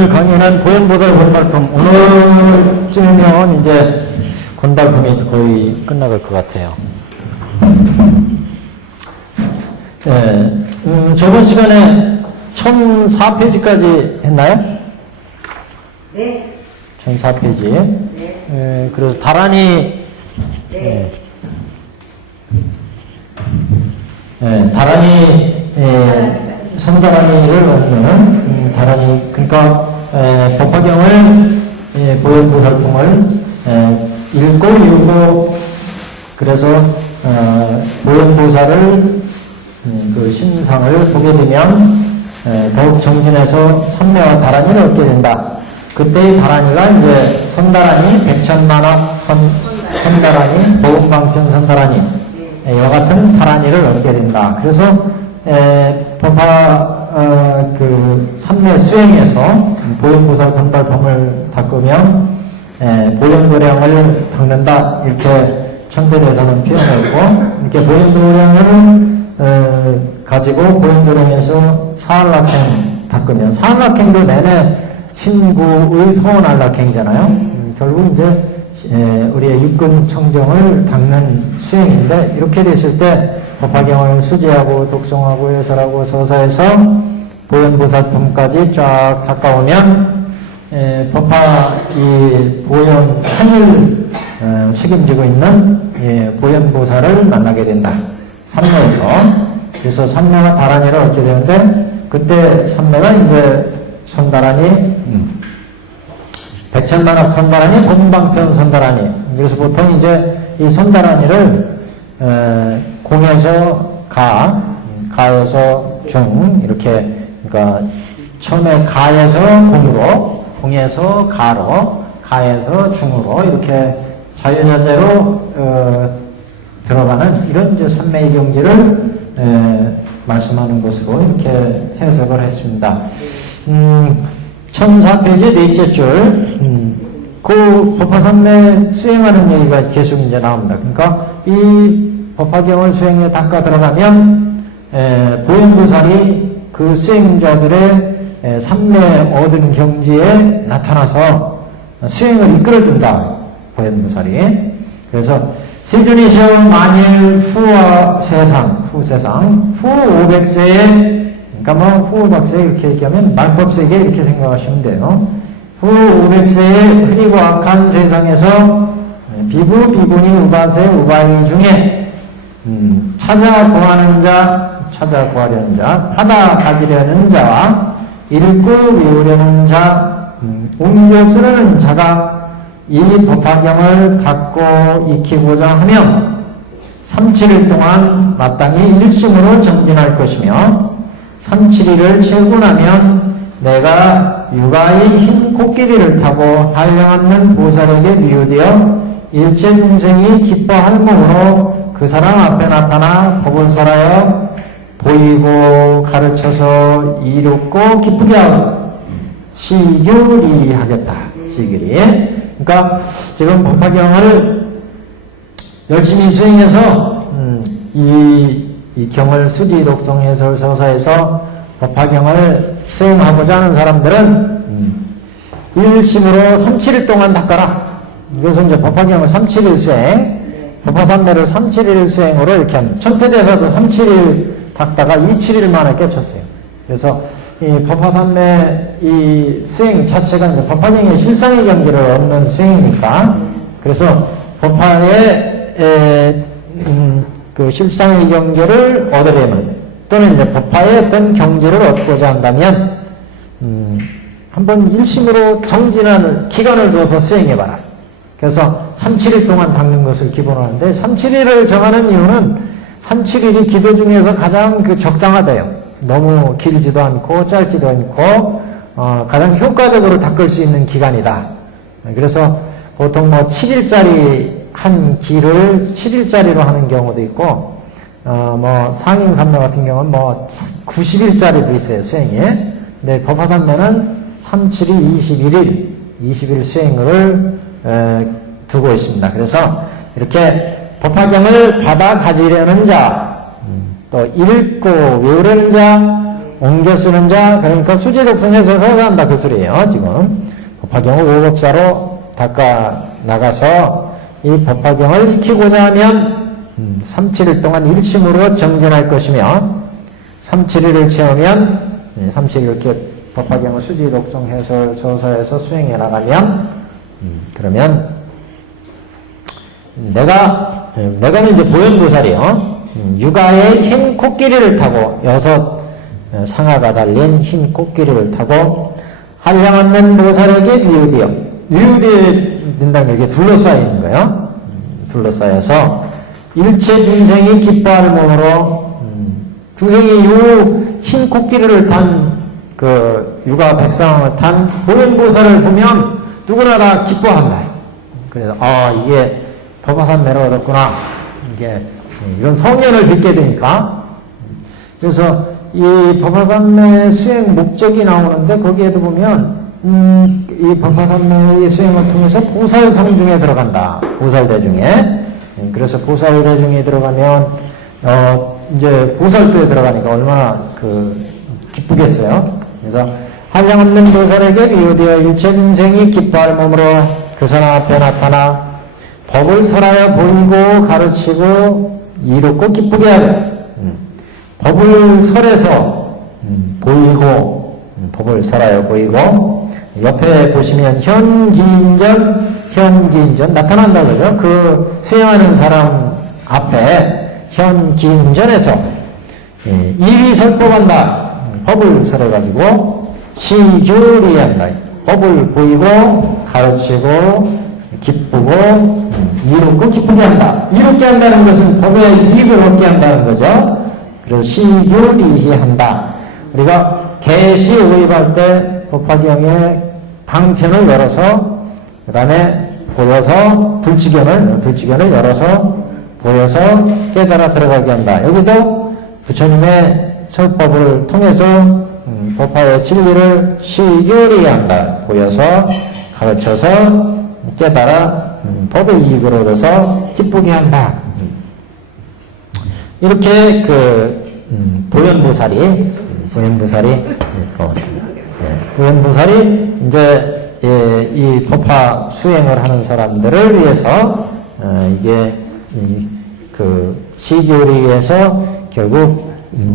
오늘 강의는 보현보살 권달품. 오늘쯤이면 이제 권달품이 거의 끝나갈 것 같아요. 저번 시간에 1004페이지까지 했나요? 네. 1004페이지. 네. 그래서 다란히, 네. 다란히, 선다란이를 넣으면, 다란히, 그러니까, 법화경을, 보현보살품을, 읽고, 읽고, 그래서, 보현보살을, 그 신상을 보게 되면, 더욱 정진해서 선매와 다란이를 얻게 된다. 그때의 다란이가 이제 선다란이, 백천만학 선다란이, 보은방편 선다란이, 이와 같은 다란이를 얻게 된다. 그래서, 법화, 그, 삼매 수행에서 보현보살 권달품을 닦으면, 보현도량을 닦는다. 이렇게 천태대사는 표현했고, 이렇게 보현도량을, 가지고 보현도량에서 사한락행 닦으면, 사한락행도 내내 신구의 서원한락행이잖아요. 결국 이제, 우리의 육근 청정을 닦는 수행인데, 이렇게 됐을 때, 법화경을 수제하고, 독송하고, 해설하고, 서사해서, 보현보살품까지 쫙 닦아오면, 법화, 이, 보현, 한일, 책임지고 있는, 보현보살을 만나게 된다. 삼매에서. 그래서 삼매가 다란이를 얻게 되는데, 그때 삼매가 이제 손다란이, 백천만학 선다란이, 본방편 선다란이. 그래서 보통 이제 이 선다란이를, 공에서 가, 가에서 중, 이렇게, 그러니까 처음에 가에서 공으로, 공에서 가로, 가에서 중으로, 이렇게 자유자재로, 들어가는 이런 이제 삼매의 경지를 말씀하는 것으로 이렇게 해석을 했습니다. 1004페이지 넷째 줄, 그 법화삼매 수행하는 얘기가 계속 이제 나옵니다. 그러니까 이 법화경을 수행에 닦아 들어가면 보현보살이 그 수행자들의 삼매 얻은 경지에 나타나서 수행을 이끌어준다. 보현보살이. 그래서 세존이시여 만일 후와 세상, 후 500세에, 그러니까 뭐 후 500세 이렇게 얘기하면 말법세계 이렇게 생각하시면 돼요. 후 500세에 흐리고 악한 세상에서 비부, 비구니, 우바세, 우바이 중에 찾아 구하는 자, 찾아 구하려는 자, 받아 가지려는 자와 읽고 외우려는 자, 옮겨 쓰려는 자가 이 법화경을 닦고 익히고자 하면 3-7일 동안 마땅히 일심으로 정진할 것이며 3-7일을 채우고 나면 내가 육아의 흰 코끼리를 타고 한량없는 보살에게 미우되어 일체 중생이 기뻐할 몸으로 그 사람 앞에 나타나 법을 설하여 보이고 가르쳐서 이롭고 기쁘게 하고 시교리 하겠다. 시교리. 그러니까 지금 법화경을 열심히 수행해서 이 경을 수지 독송 해설 서사에서 법화경을 수행하고자 하는 사람들은 일심으로 3-7일 동안 닦아라. 그래서 이제 법화경을 3-7일 수행, 법화삼매를 3-7일 수행으로 이렇게 합니다. 천태대사도 3-7일 닦다가 2-7일 만에 깨쳤어요. 그래서 이 법화삼매 이 수행 자체가 이제 법화경의 실상의 경지를 얻는 수행이니까, 그래서 법화의 그 실상의 경지를 얻으려면, 또는 이제 법화의 어떤 경지를 얻고자 한다면, 한번 일심으로 정진하는 기간을 줘서 수행해봐라. 그래서 3-7일 동안 닦는 것을 기본으로 하는데, 3-7일을 정하는 이유는 3-7일이 기도 중에서 가장 그 적당하대요. 너무 길지도 않고 짧지도 않고 가장 효과적으로 닦을 수 있는 기간이다. 그래서 보통 뭐 7일짜리 한 길을 7일짜리로 하는 경우도 있고 뭐 상행삼매 같은 경우는 뭐 90일짜리도 있어요, 수행에. 근데 법화삼매는 3-7이 21일 수행을 두고 있습니다. 그래서 이렇게 법화경을 받아 가지려는 자, 또 읽고 외우려는 자, 옮겨 쓰는 자, 그러니까 수지독성해서 한다 그 소리예요. 지금 법화경을 오법사로 닦아 나가서 이 법화경을 익히고자 하면 3-7일 동안 일심으로 정진할 것이며 3-7일을 채우면 3-7일 이렇게 법화경을 수지독성해서 서서해서 수행해 나가면 그러면 내가는 이제 보현보살이요. 육아의 흰 코끼리를 타고 6 상아가 달린 흰 코끼리를 타고 한량없는 보살에게 미우디어. 미우디에 된다는 게 둘러싸여 있는 거예요. 둘러싸여서 일체 중생이 기뻐할 몸으로 중생이 요 흰 코끼리를 탄 그 육아 백상을 탄 보현보살을 보면 누구나 다 기뻐한다. 그래서 이게 법화산매를 얻었구나. 이게 이런 성현을 빚게 되니까. 그래서 이 법화산매 수행 목적이 나오는데 거기에도 보면 이 법화산매의 수행을 통해서 보살성중에 들어간다. 보살대중에. 그래서 보살대중에 들어가면 이제 보살도에 들어가니까 얼마나 기쁘겠어요. 그래서 한량없는 보살에게 비유되어 일체 중생이 기뻐할 몸으로 그 사람 앞에 나타나 법을 설하여 보이고 가르치고 이롭고 기쁘게 하려. 법을 설해서 보이고 법을 설하여 보이고 옆에 보시면 현기인전 나타난다 그러죠. 그 수행하는 사람 앞에 현기인전에서 일이 설법한다. 법을 설해가지고 시교리한다. 법을 보이고 가르치고 기쁘고 이롭고 기쁘게 한다. 이롭게 한다는 것은 법의 이익을 얻게 한다는 거죠. 그래서 시교리히 한다. 우리가 개시 오입할 때 법화경의 방편을 열어서 그 다음에 보여서 불치견을 열어서 보여서 깨달아 들어가게 한다. 여기도 부처님의 설법을 통해서 법화의 진리를 시교리히 한다. 보여서 가르쳐서 깨달아 법의 이익을 얻어서 기쁘게 한다. 이렇게 보현보살이 보현보살이 이제 이 법화 수행을 하는 사람들을 위해서 이게 시교리에서 결국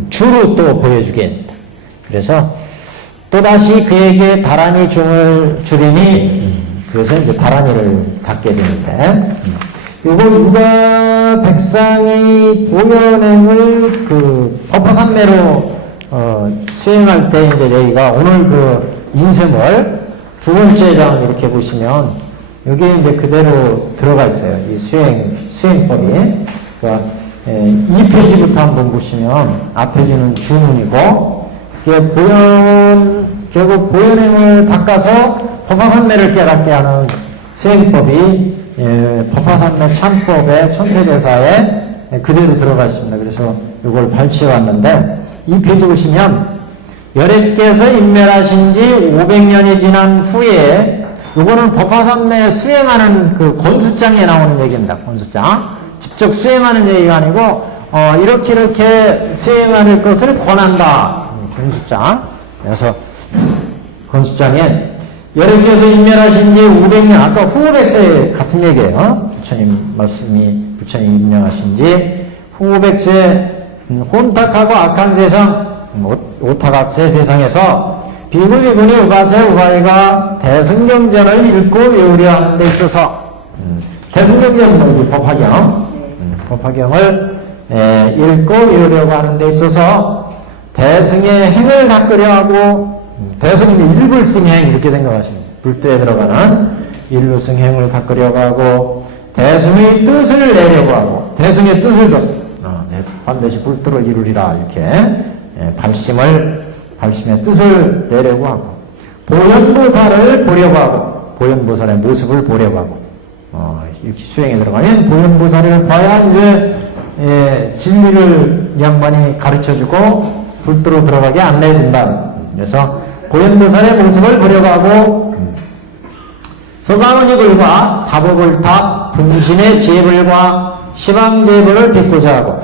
주로 또 보여주게 됩니다. 그래서 또다시 그에게 다란이 중을 주리니 그래서 이제 다란이를 닫게 되는데 요거 육아 백상의 보현행을 법화산매로 수행할 때 이제 저희가 오늘 인쇄물 2번째 장 이렇게 보시면 여기에 이제 그대로 들어가 있어요. 이 수행법이. 그러니까 2페이지부터 한번 보시면 앞페이지는 주문이고 이게 결국 보현행을 닦아서 법화산매를 깨닫게 하는 수행법이 법화산매 참법의 천태대사에 그대로 들어가 있습니다. 그래서 이걸 발췌해 왔는데 이 페이지 보시면 열애께서 인멸하신 지 500년이 지난 후에 이거는 법화산매 수행하는 권수장에 나오는 얘기입니다. 권수장. 직접 수행하는 얘기가 아니고 이렇게 수행할 것을 권한다. 권수장. 그래서 권수장에 열애께서 인멸하신 지 500년 아까 후백세 같은 얘기예요. 부처님 인명하신 지 후백세 혼탁하고 악한 세상 오타각세 세상에서 비구비구니 우가세 우가이가 대승경전을 읽고 외우려 하는 데 있어서 대승경전은 법화경을 읽고 외우려고 하는 데 있어서 대승의 행을 닦으려 하고 대승의 일불승행 이렇게 생각하시면 불도에 들어가는 일불승행을 닦으려고 하고 대승의 뜻을 내려고 하고 대승의 뜻을 줬어. 반드시 불도를 이루리라 이렇게 발심의 뜻을 내려고 하고 보현보살을 보려고 하고 보현보살의 모습을 보려고 하고 이렇게 수행에 들어가면 보현보살을 봐야 이제 진리를 양반이 가르쳐주고 불도로 들어가게 안내해준다. 그래서 보현보살의 모습을 보려고 하고 서가모니 불과 다법을 탑 분신의 제불과 시방제불을 빚고자 하고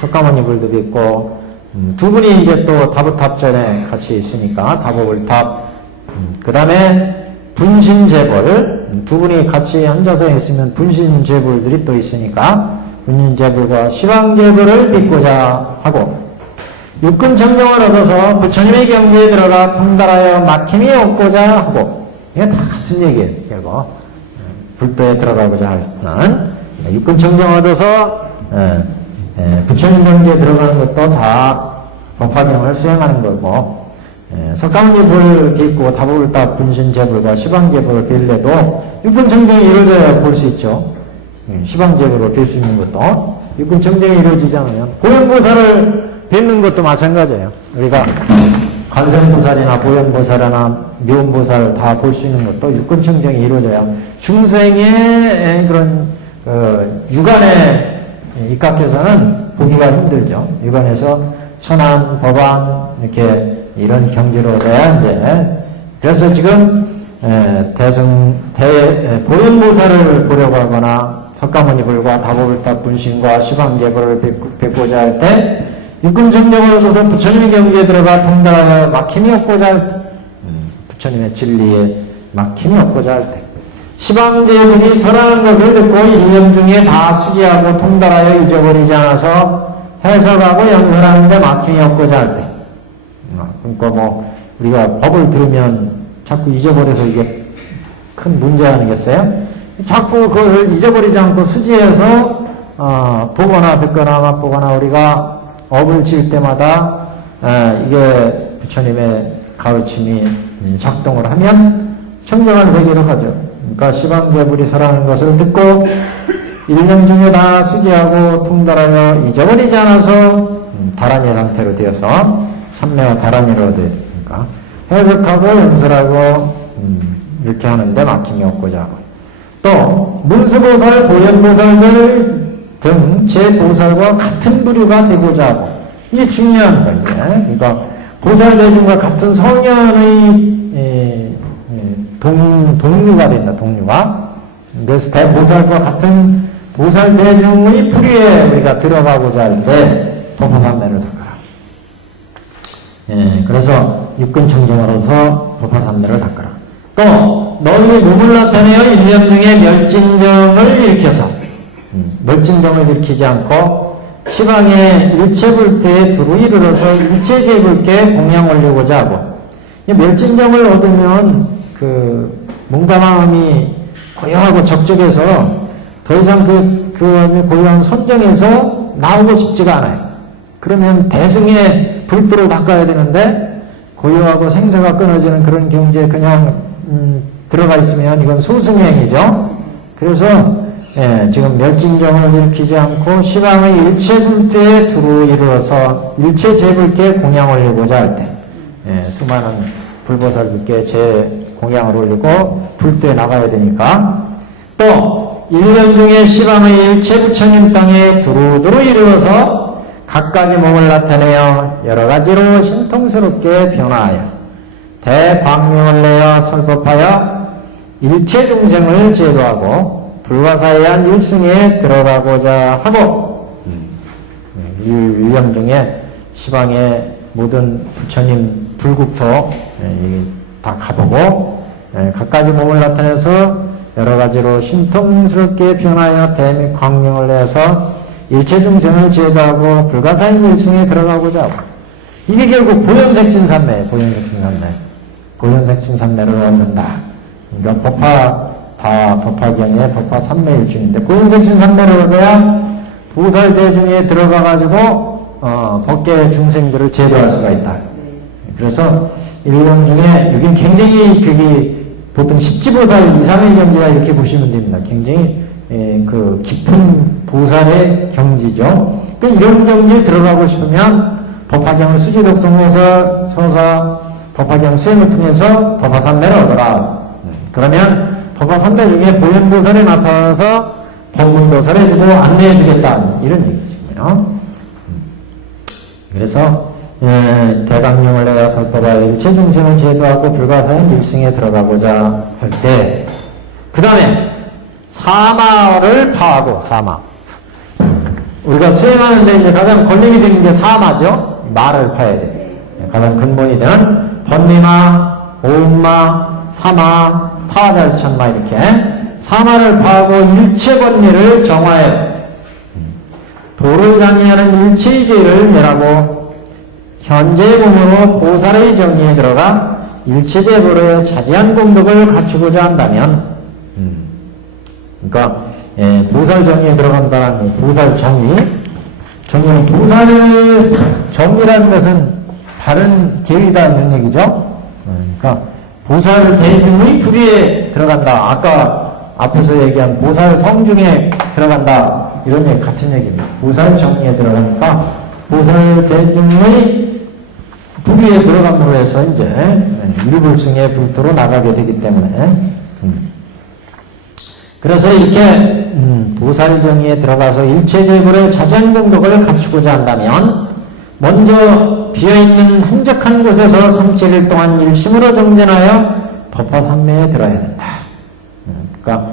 석가모니 불도 빚고 두 분이 이제 또 다부탑전에 같이 있으니까 다보불탑. 그 다음에 분신재벌. 두 분이 같이 앉아서 있으면 분신재벌들이 또 있으니까 분신재벌과 시방재벌을 빚고자 하고 육근정령을 얻어서 부처님의 경지에 들어가 통달하여 막힘이 없고자 하고 이게 다 같은 얘기예요. 결국 불도에 들어가고자 하는 육근정령을 얻어서 부처님 경지에 들어가는 것도 다 법화경을 수행하는 거고 석가모니불 빚고 다보불탑 분신재벌과 시방재벌을 빌래도 육근정령이 이루어져야 볼 수 있죠. 시방재벌을 빌 수 있는 것도 육근정령이 이루어지지 않으면 고연보살을 빚는 것도 마찬가지예요. 우리가 관세음보살이나 보현보살이나 미원보살 다 볼 수 있는 것도 육근정령이 이루어져야 중생의 그런 육안에 입각해서는 보기가 힘들죠. 육안에서 천안, 법안 이렇게 이런 경지로 돼야 이제 그래서 지금 보현보살을 보려고 하거나 석가모니불과 다보불탑 분신과 시방재벌을 뵙고자 할 때 육근정령을 얻어서 부처님의 경지에 들어가 통달하여 막힘이 없고자 할 때 부처님의 진리에 막힘이 없고자 할 때 시방재벌이 설하는 것을 듣고 1년 중에 다 수지하고 통달하여 잊어버리지 않아서 해석하고 연설하는데 막힘이 없고자 할 때 그러니까 뭐 우리가 법을 들으면 자꾸 잊어버려서 이게 큰 문제 아니겠어요? 자꾸 그걸 잊어버리지 않고 수지해서 보거나 듣거나 맛보거나 우리가 업을 지을 때마다 이게 부처님의 가르침이 작동을 하면 청정한 세계로 가죠. 그러니까 시방재벌이 설하는 것을 듣고 1년 중에 다 수지하고 통달하여 잊어버리지 않아서 다란이 상태로 되어서 삼매와 다란이로 되니까 해석하고 연설하고 이렇게 하는데 막힘이 없고자 하고 또 문수보살, 보현보살들 등 제보살과 같은 부류가 되고자 하고 이게 중요한 거예요. 그러니까 보살대중과 같은 성현의 동류가 된다. 동류가 그래서 대보살과 같은 보살대중의 부류에 우리가 들어가고자 할 때 법화삼매를 닦아라. 그래서 육근청정으로서 법화삼매를 닦아라. 또 너희 몸을 나타내어 1년 중에 멸진정을 일으켜서 멸진정을 일으키지 않고 시방의 일체불태에 두루 이르러서 일체제불께 공양 올리고자 하고 멸진정을 얻으면 그 몸과 마음이 고요하고 적적해서 더 이상 그 고요한 선정에서 나오고 싶지가 않아요. 그러면 대승의 불도를 닦아야 되는데 고요하고 생사가 끊어지는 그런 경지에 그냥 들어가 있으면 이건 소승행이죠. 그래서 지금 멸진정을 일으키지 않고 시방의 일체불태에 두루 이르러서 일체제불께 공양을 올리고자 할 때 수많은 불보살들께 제 공양을 올리고 불도에 나가야 되니까 또 1년 중에 시방의 일체부처님 땅에 두루두루 이르러서 갖가지 몸을 나타내어 여러 가지로 신통스럽게 변화하여 대광명을 내어 설법하여 일체 중생을 제도하고 불화사의한 일승에 들어가고자 하고 1년 중에 시방의 모든 부처님 불국토 다 가보고 갖가지 몸을 나타내서 여러 가지로 신통스럽게 변하여 대미 광명을 내서 일체 중생을 제도하고 불가사의 일승에 들어가고자 하고 이게 결국 보현색신산매예요. 보현색신산매를 얻는다. 그러니까 법화경의 법화삼매일중인데 보현색신산매를 얻어야 보살대중에 들어가가지고 법계 중생들을 제도할 수가 있다. 그래서 1년 중에 여긴 굉장히 그게 보통 십지보살 이상의 경지다 이렇게 보시면 됩니다. 굉장히 그 깊은 보살의 경지죠. 그러니까 이런 경지에 들어가고 싶으면 법화경을 수지독성해서 서서 법화경 수행을 통해서 법화삼매를 얻어라. 그러면 법화삼매 중에 보현보살이 나타나서 법문도설 해주고 안내해주겠다 이런 얘기죠. 그래서 대강령을 내어 설법하여 일체 중생을 제도하고 불가사의 일승에 들어가고자 할 때 그 다음에 사마를 파하고 사마 우리가 수행하는데 이제 가장 걸림이 되는 게 사마죠. 마를 파야 돼. 가장 근본이 되는 번미마, 오음마, 사마, 타자천마 이렇게 사마를 파하고 일체 권리를 정화해 도를 장애하는 일체의 죄를 멸하고 현재의 몸으로 보살의 정리에 들어가 일체제보로의 자제한 공덕을 갖추고자 한다면 그러니까 보살 정리에 들어간다는 보살 정리는 보살 정리라는 것은 바른 계율이다 이런 얘기죠. 그러니까 보살 대중의 불의에 들어간다. 아까 앞에서 얘기한 보살 성중에 들어간다. 이런 얘기 같은 얘기입니다. 보살 정리에 들어가니까 보살 대중의 불의에 들어감으로 해서 이제 일불승의 불도로 나가게 되기 때문에 그래서 이렇게 보살 정의에 들어가서 일체제불의 자전 공덕을 갖추고자 한다면 먼저 비어있는 한적한 곳에서 37일 동안 일심으로 정진하여 법화삼매에 들어야 된다. 그러니까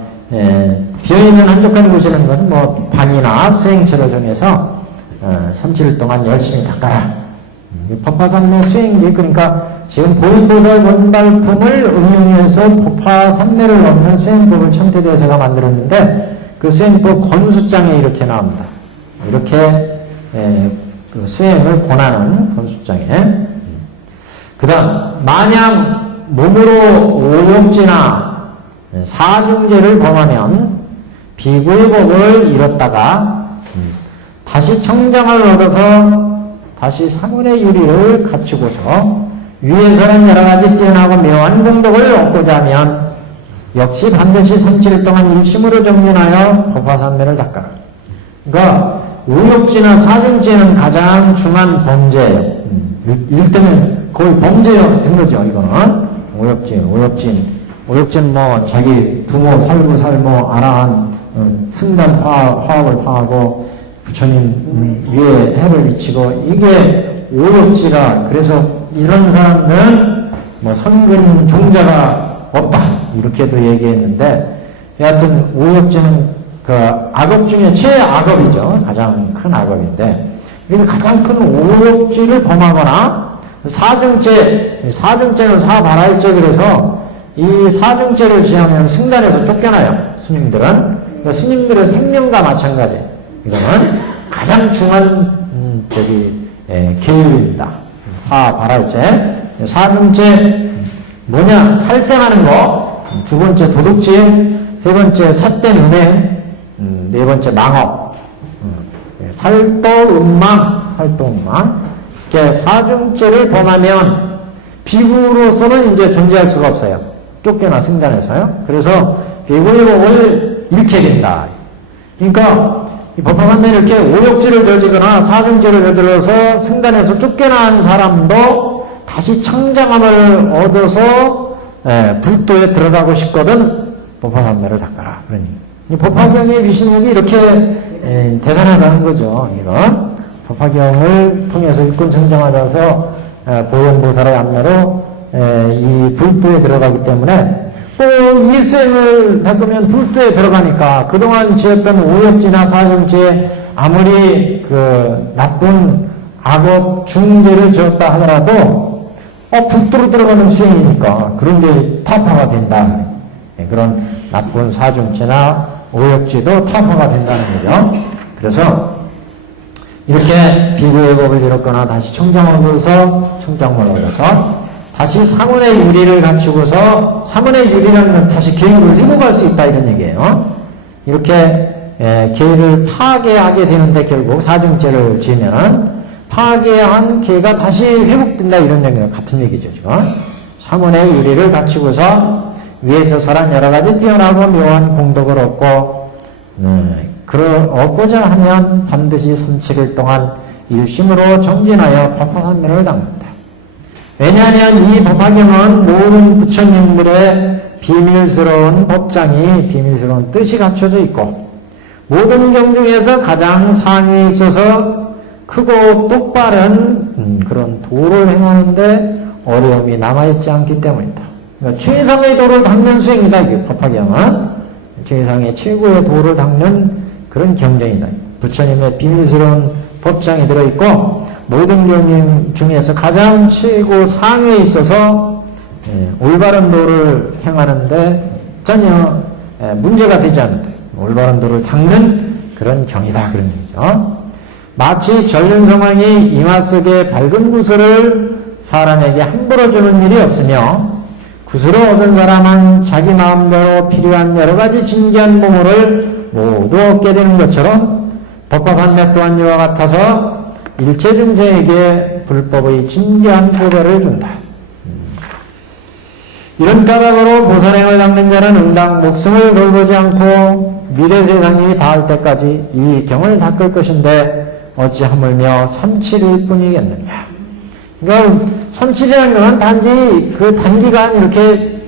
비어있는 한적한 곳이라는 것은 뭐 반이나 수행체로 정해서 37일 동안 열심히 닦아라. 법화삼매 수행지 그러니까 지금 보인보살 원발품을 응용해서 법화삼매를 얻는 수행법을 천태대세가 만들었는데 그 수행법 권수장에 이렇게 나옵니다. 이렇게 그 수행을 권하는 권수장에 그 다음 만약 몸으로 오욕지나 사중죄를 범하면 비구의 법을 잃었다가 다시 청정을 얻어서 다시 상운의 유리를 갖추고서 위에서는 여러가지 뛰어나고 묘한 공덕을 얻고자 하면 역시 반드시 37일 동안 일심으로 정진하여 법화삼매를 닦아라. 그러니까 오욕지나 사중죄는 가장 중한 범죄예요. 1등은 거의 범죄와 같은 거죠. 이거는 오욕진 뭐 자기 부모 살고 아라한 승단 화합을 파하고 부처님 위에 해를 미치고 이게 오욕지라. 그래서 이런 사람들은 뭐 선근 종자가 없다 이렇게도 얘기했는데 여하튼 오욕지는 그 악업 중에 최악업이죠. 가장 큰 악업인데 이게 가장 큰 오욕지를 범하거나 사중죄는 사발화일죄. 그래서 이 사중죄를 지하면 승단에서 쫓겨나요. 스님들은. 그러니까 스님들의 생명과 마찬가지. 이거는 가장 중한 계율입니다. 사발화일죄. 사중죄 뭐냐? 살생하는 거. 두 번째 도둑질. 세 번째 삿된 은행. 네 번째 망업. 살도음망. 이렇게 사중죄를 범하면 비구로서는 이제 존재할 수가 없어요. 쫓겨나 승단에서요. 그래서 비구의 법을 잃게 된다. 그러니까 이 법화삼매를 이렇게 오욕죄를 저지거나 사중죄를 저질러서 승단에서 쫓겨난 사람도 다시 청정함을 얻어서 불도에 들어가고 싶거든 법화삼매를 닦아라. 그러니 이 법화경의 위신력이 이렇게 대단하다는 거죠. 이건 법화경을 통해서 일꾼 청정하셔서 보현보살의 안내로 이 불도에 들어가기 때문에 또 일생을 닦으면 불도에 들어가니까 그동안 지었던 오욕지나 사중죄 아무리 그 나쁜 악업 중죄를 지었다 하더라도 불도로 들어가는 수행이니까 그런 게 타파가 된다. 그런 나쁜 사중죄나 오욕죄도 타파가 된다는 거죠. 그래서 이렇게 비구의 법을 잃었거나 다시 청정을 얻어서 다시 상운의 유리를 갖추고서 상운의 유리라는 건 다시 계율을 회복할 수 있다 이런 얘기예요. 이렇게 계율을 파괴하게 되는데 결국 사중죄를 지으면은 파괴한 계가 다시 회복된다 이런 얘기랑 같은 얘기죠. 지금 상운의 유리를 갖추고서 위에서 설한 여러 가지 뛰어나고 묘한 공덕을 얻고 얻고자 하면 반드시 37일 동안 일심으로 정진하여 법화삼매를 닦는다. 왜냐하면 이 법화경은 모든 부처님들의 비밀스러운 법장이 비밀스러운 뜻이 갖춰져 있고 모든 경 중에서 가장 상위에 있어서 크고 똑바른 그런 도를 행하는데 어려움이 남아있지 않기 때문이다. 그러니까 최상의 도를 닦는 수행이다. 이게 법화경은 최상의 최고의 도를 닦는 그런 경전이다. 부처님의 비밀스러운 법장이 들어있고 모든 경영 중에서 가장 최고 상위에 있어서 올바른 도를 행하는데 전혀 문제가 되지 않는다. 올바른 도를 닦는 그런 경이다. 그런 얘기죠. 마치 전륜성왕이 임화 속에 밝은 구슬을 사람에게 함부로 주는 일이 없으며 구슬을 얻은 사람은 자기 마음대로 필요한 여러 가지 진귀한 보물을 모두 얻게 되는 것처럼 법화산맥 또한 이와 같아서 일체 중생에게 불법의 진귀한 보배를 준다. 이런 까닭으로 보살행을 닦는 자는 응당 목숨을 돌보지 않고 미래 세상이 닿을 때까지 이 경을 닦을 것인데 어찌 하물며 37일 뿐이겠느냐. 그러니까 37이라는 것은 단지 그 단기간 이렇게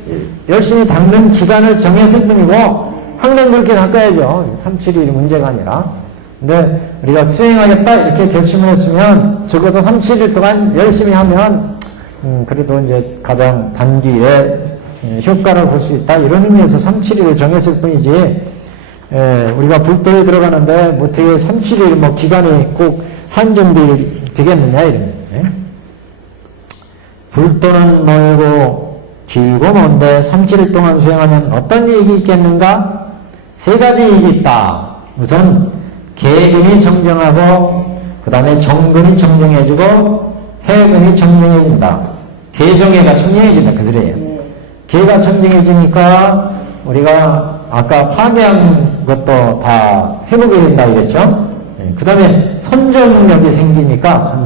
열심히 닦는 기간을 정했을 뿐이고 항상 그렇게 닦아야죠. 37일이 문제가 아니라. 근데 우리가 수행하겠다 이렇게 결심을 했으면 적어도 37일 동안 열심히 하면 그래도 이제 가장 단기에 효과를 볼 수 있다. 이런 의미에서 37일을 정했을 뿐이지, 우리가 불도에 들어가는데, 뭐 어떻게 37일 뭐 기간이 꼭 한정되겠느냐, 이런. 불도는 멀고 길고 먼데 37일 동안 수행하면 어떤 이익이 있겠는가? 세 가지 이익이 있다. 우선, 계근이 정정하고, 그 다음에 정근이 정정해지고, 해근이 정정해진다. 계정해가 청정해진다. 그 소리예요. 계가 청정해지니까 우리가 아까 파괴한 것도 다 회복이 된다 이랬죠. 그 다음에 선정력이 생기니까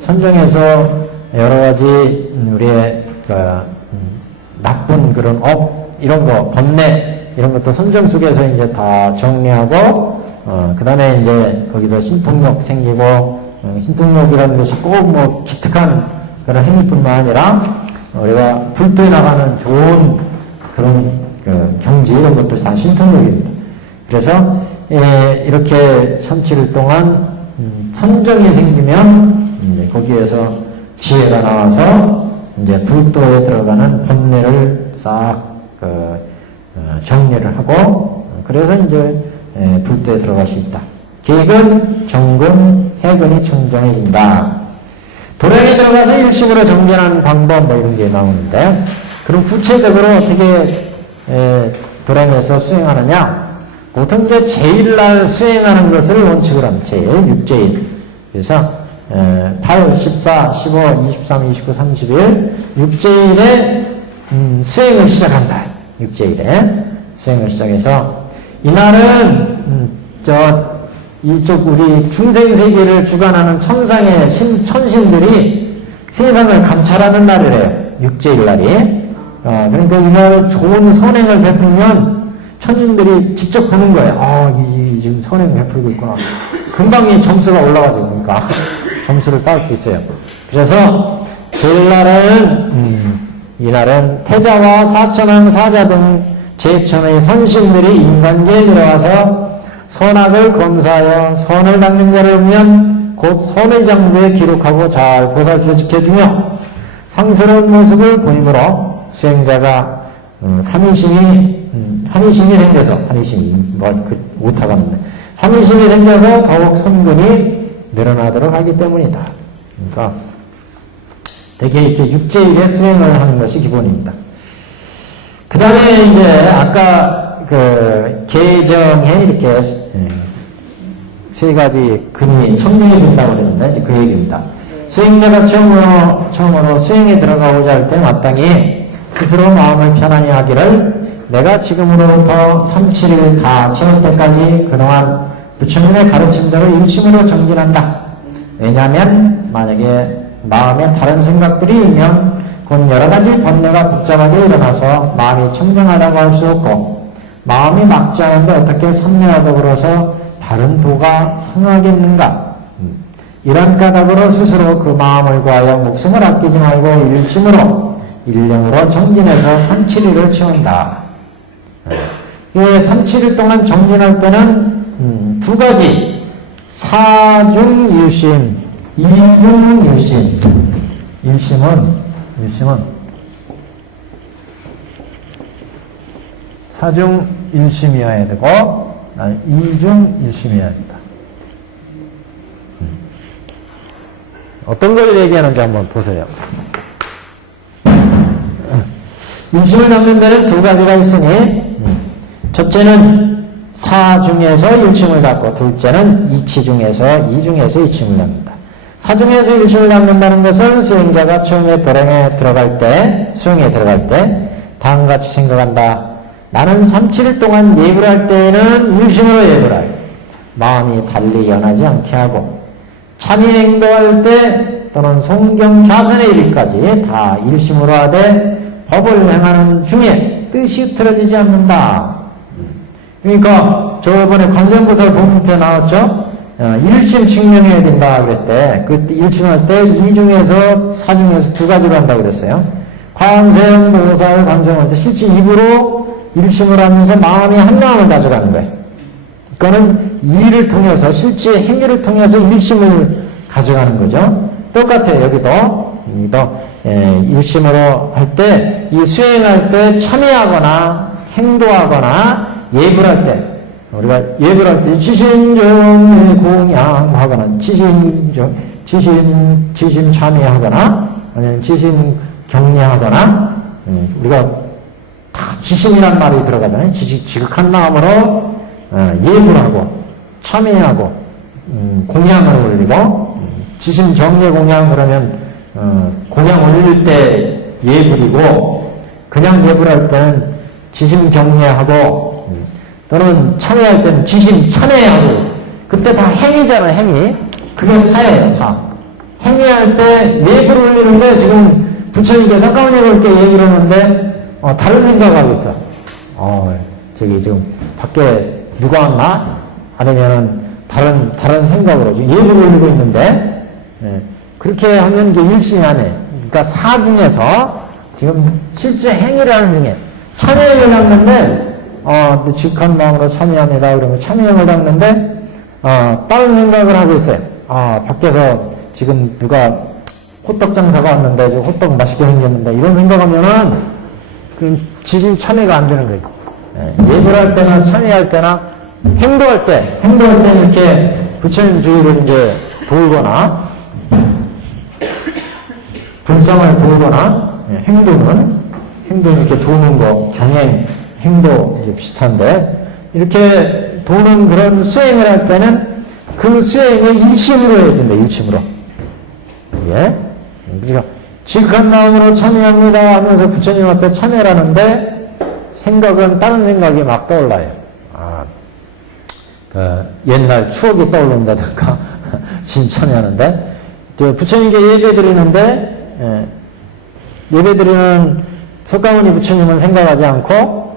선정해서 여러 가지 우리의 나쁜 그런 이런 거 번뇌 이런 것도 선정 속에서 이제 다 정리하고 그 다음에 이제 거기서 신통력 생기고 신통력이라는 것이 꼭 뭐 기특한 그런 행위뿐만 아니라 우리가 불도에 나가는 좋은 그런 경지 이런 것도 다 신통력입니다. 그래서 이렇게 37일 동안 선정이 생기면 이제 거기에서 지혜가 나와서 이제 불도에 들어가는 번뇌를 싹 정리를 하고 그래서 이제 불도에 들어갈 수 있다. 계근, 정근, 해근이 청정해진다. 도량에 들어가서 일심으로 정진하는 방법 뭐 이런 게 나오는데 그럼 구체적으로 어떻게 도량에서 수행하느냐? 보통 이제 제일날 수행하는 것을 원칙으로 합니다. 제일, 6제일. 그래서 8, 14, 15, 23, 29, 30일 6제일에 수행을 시작한다. 6제일에 수행을 시작해서 이날은 이쪽 우리 중생세계를 주관하는 천상의 천신들이 세상을 감찰하는 날이래요. 육제일 날이. 그러니까 이날 좋은 선행을 베풀면 천인들이 직접 보는 거예요. 이 지금 선행 베풀고 있구나. 금방 이 점수가 올라가죠. 그러니까 점수를 딸 수 있어요. 그래서 제일날은 이날은 태자와 사천왕 사자 등 제천의 선신들이 인간계에 들어와서 선악을 검사하여 선을 닦는 자를 보면 곧 선의 장부에 기록하고 잘 보살펴 지켜주며 상스러운 모습을 보이므로 수행자가 환희심이 생겨서 오타가 없네. 환희심이 생겨서 더욱 선근이 늘어나도록 하기 때문이다. 그러니까 되게 이렇게 육제일에 수행을 하는 것이 기본입니다. 그 다음에 이제 아까 계정에 이렇게 세 가지 근이 청명이 된다고 그랬는데 그 얘기입니다. 수행자가 처음으로 수행에 들어가고자 할 때 마땅히 스스로 마음을 편안히 하기를 내가 지금으로부터 37일 다 채울 때까지 그동안 부처님의 가르침대로 일심으로 정진한다. 왜냐하면 만약에 마음에 다른 생각들이 일면 곧 여러 가지 번뇌가 복잡하게 일어나서 마음이 청정하다고 할 수 없고 마음이 막지 않은데 어떻게 삼매하더불어서 바른 도가 상하겠는가? 이런 까닭으로 스스로 그 마음을 구하여 목숨을 아끼지 말고 일심으로 일령으로 정진해서 37일을 채운다. 37일 동안 정진할 때는 두 가지 사중일심, 이중일심. 일심은 사중 일심이어야 되고 이중 일심이어야 된다. 어떤 걸 얘기하는지 한번 보세요. 일심을 닦는 데는 두 가지가 있으니 첫째는 사 중에서 일심을 닦고 둘째는 이치 중에서 이 중에서 이침을 닦는다. 사 중에서 일심을 닦는다는 것은 수행자가 처음에 도량에 들어갈 때 수행에 들어갈 때 다음같이 생각한다. 나는 3-7일 동안 예불 할 때에는 일심으로 예불할 마음이 달리 연하지 않게 하고 참여 행동할 때 또는 송경 좌선에 이르기까지 다 일심으로 하되 법을 행하는 중에 뜻이 틀어지지 않는다. 그러니까 저번에 관세음보살 본문에 나왔죠. 일심 증명해야 된다 그랬을 때 그 일심할 때 이 중에서 사 중에서 두 가지로 한다고 그랬어요. 관세음보살 관세음할 때 실제 입으로 일심을 하면서 마음이 한 마음을 가져가는 거예요. 그거는 일을 통해서 실제 행위를 통해서 일심을 가져가는 거죠. 똑같아요. 여기도 일심으로 할 때 이 수행할 때 참여하거나 행도하거나 예불할 때 우리가 예불할 때 지심정 공양하거나 지심 참여하거나 아니면 지심 경례하거나 우리가 다 지심이란 말이 들어가잖아요. 지극한 마음으로 예불하고 참여하고 공양을 올리고 지심 정례 공양 그러면 공양 올릴 때 예불이고 그냥 예불할 때는 지심 경례하고 또는 참여할 때는 지심 참여하고 그때 다 행위잖아요. 행위. 그게 사예요. 사. 행위할 때 예불 올리는데 지금 부처님께서 잠깐만 해볼게 얘기를 하는데 다른 생각하고 있어. 저기 지금 밖에 누가 왔나? 아니면 다른 생각으로 지금 예불 올리고 있는데 그렇게 하면 이게 일심이 안 해. 그러니까 사 중에서 지금 실제 행위를 하는 중에 참여행을 닦는데 지극한 마음으로 참여합니다. 그러면 참여행을 닦는데 다른 생각을 하고 있어요. 밖에서 지금 누가 호떡 장사가 왔는데 지금 호떡 맛있게 생겼는데 이런 생각하면은 그 지심 참여가 안 되는 거예요. 예불할 때나 참여할 때나 행도할 때는 이렇게 부처님 주의를 이제 돌거나 불성을 돌거나 행동은 이렇게 도는 거 경행 행도 이제 비슷한데 이렇게 도는 그런 수행을 할 때는 그 수행을 일심으로 해야 된다. 일심으로. 예? 그러니까 지극한 마음으로 참여합니다 하면서 부처님 앞에 참여를 하는데 생각은 다른 생각이 막 떠올라요. 옛날 추억이 떠오른다든가 참여하는데 부처님께 예배 드리는데 예배 드리는 석가모니 부처님은 생각하지 않고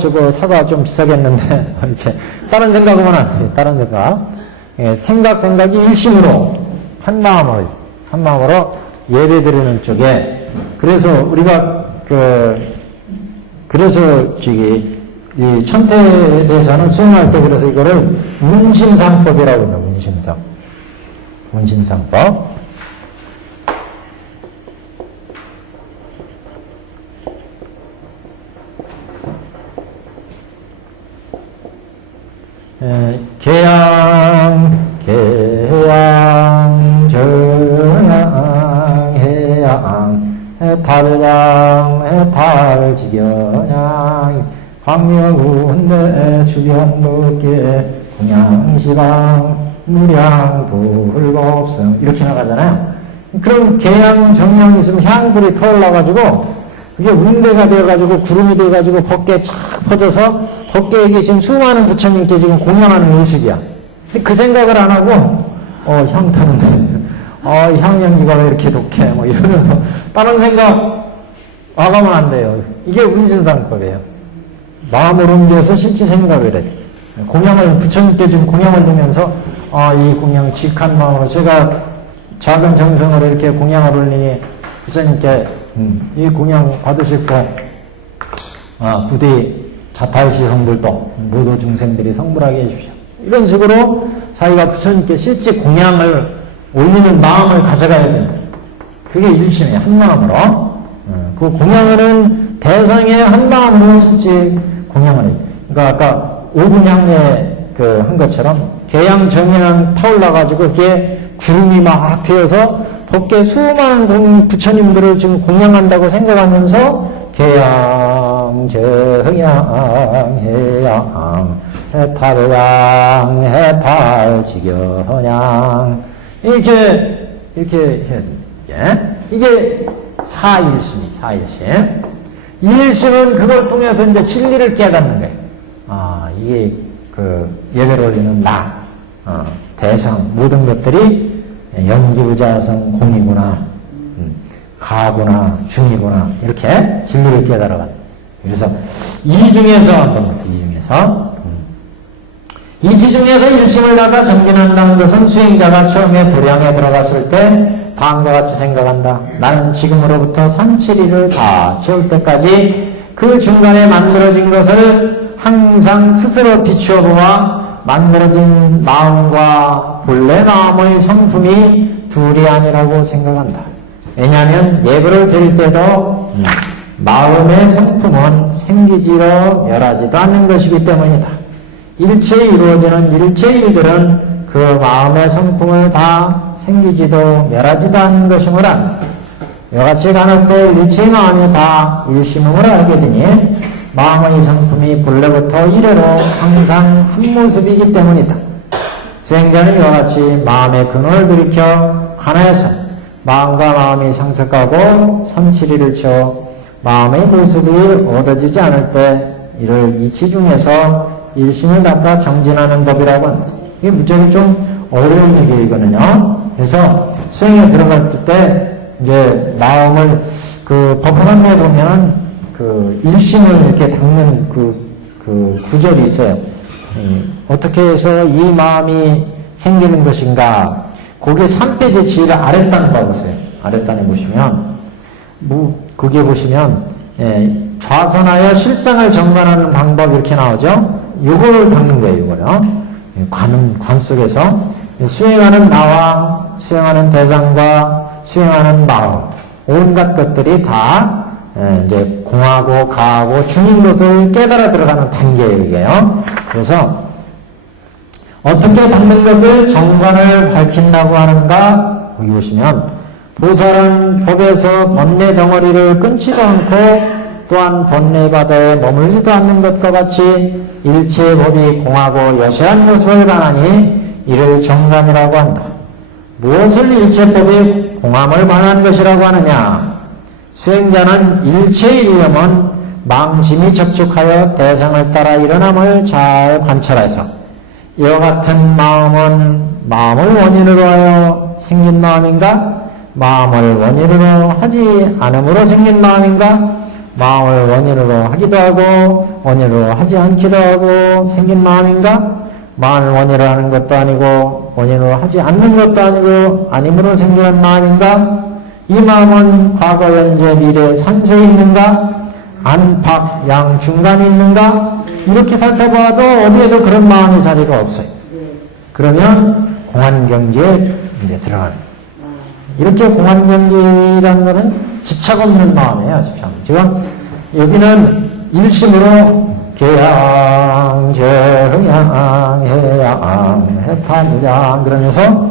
저거 사과 좀 비싸겠는데 이렇게 다른 생각하면 안 돼요. 다른 생각. 생각이 일심으로 한 마음으로 예배 드리는 쪽에 그래서 우리가 그래서 이 천태에 대해서는 수행할 때 그래서 이거를 문심상법이라고 합니다. 문심상법. 개양 정양 해양 달양 달지견양 광명운대 주변법계 공양시방 무량불법성 이렇게 나가잖아요. 그럼 개양 정양이 있으면 향불이 터올라가지고 그게 운대가 되어가지고 구름이 되어가지고 법계에 쫙 퍼져서 법계에 계신 수많은 부처님께 지금 공양하는 의식이야. 근데 그 생각을 안 하고 향 타는데 향기가 왜 이렇게 독해 뭐 이러면서 다른 생각 나가면 안 돼요. 이게 운신상법이에요. 마음을 옮겨서 실제 생각을 해. 공양을 부처님께 지금 공양을 드면서 이 공양 지극한 마음으로 제가 작은 정성으로 이렇게 공양을 올리니 부처님께 이 공양 받으시고 부디 자타이시 성불도 모두 중생들이 성불하게 해주십시오. 이런 식으로 자기가 부처님께 실제 공양을 올리는 마음을 가져가야 된다. 그게 일심이에요. 한 마음으로. 그 공양은 대상의 한 마음으로 실제 공양을 해요. 그러니까 아까 5분 향례 한 것처럼 개양 정양 타올라가지고 그게 구름이 막 되어서 법계 수많은 부처님들을 지금 공양한다고 생각하면서 개양 정양 해양 해탈양 해탈 지견양 이렇게 해야 됩니다. 이게 사일심. 일심은 그걸 통해서 이제 진리를 깨닫는 거예요. 아, 이게 예배를 올리는 대상, 모든 것들이 연기부자성 공이구나, 가구나, 중이구나, 이렇게 진리를 깨달아가. 그래서 이 중에서 한번 보세요. 이 지중에서 일심을 다가 정진한다는 것은 수행자가 처음에 도량에 들어갔을 때 다음과 같이 생각한다. 나는 지금으로부터 371을 다 채울 때까지 그 중간에 만들어진 것을 항상 스스로 비추어 보아 만들어진 마음과 본래 마음의 성품이 둘이 아니라고 생각한다. 왜냐하면 예불을 드릴 때도 마음의 성품은 생기지도 멸하지도 않는 것이기 때문이다. 일체에 이루어지는 일체의 일들은 그 마음의 성품을 다 생기지도 멸하지도 않는 것임을 안다. 이같이 가는 때 일체의 마음이 다 일심음을 알게 되니 마음의 성품이 본래부터 이래로 항상 한 모습이기 때문이다. 수행자는 이와같이 마음의 근원을 들이켜 하나에서 마음과 마음이 상석하고 371을 채워 마음의 모습이 얻어지지 않을 때 이를 이치 중에서 일심을 닦아 정진하는 법이라고 합니다. 이게 무척이 좀 어려운 얘기거든요. 그래서 수행에 들어갈 때 이제 마음을 법화관에 보면 일심을 이렇게 닦는 구절이 있어요. 어떻게 해서 이 마음이 생기는 것인가? 거기에 3페이지 지를 아랫단 봐보세요. 아랫단에 보시면 거기에 보시면 좌선하여 실상을 정관하는 방법 이렇게 나오죠. 요걸 닦는 거예요. 이거요. 관 속에서 수행하는 나와 수행하는 대상과 수행하는 마음 온갖 것들이 다 이제 공하고 가하고 중인 것을 깨달아 들어가는 단계예요. 이게요. 그래서 어떻게 닦는 것을 정관을 밝힌다고 하는가? 여기 보시면 보살은 법에서 번뇌 덩어리를 끊지도 않고 또한 번뇌 바다에 머물지도 않는 것과 같이 일체의 법이 공하고 여세한 모습을 반하니 이를 정관이라고 한다. 무엇을 일체법이 공함을 반한 것이라고 하느냐? 수행자는 일체의 일념은 망심이 적축하여 대상을 따라 일어남을 잘 관찰해서 이와 같은 마음은 마음을 원인으로 하여 생긴 마음인가? 마음을 원인으로 하지 않음으로 생긴 마음인가? 마음을 원인으로 하기도 하고 원인으로 하지 않기도 하고 생긴 마음인가? 마음을 원인으로 하는 것도 아니고 원인으로 하지 않는 것도 아니고 아님으로 생기는 마음인가? 이 마음은 과거, 현재, 미래, 산세에 있는가? 안팎, 양, 중간에 있는가? 이렇게 살펴봐도 어디에도 그런 마음의 자리가 없어요. 그러면 공안경지에 이제 들어가는 거예요. 이렇게 공안경지라는 것은 집착 없는 마음이에요. 집착. 지금 여기는 일심으로 개양, 정양, 해양, 해탈양 그러면서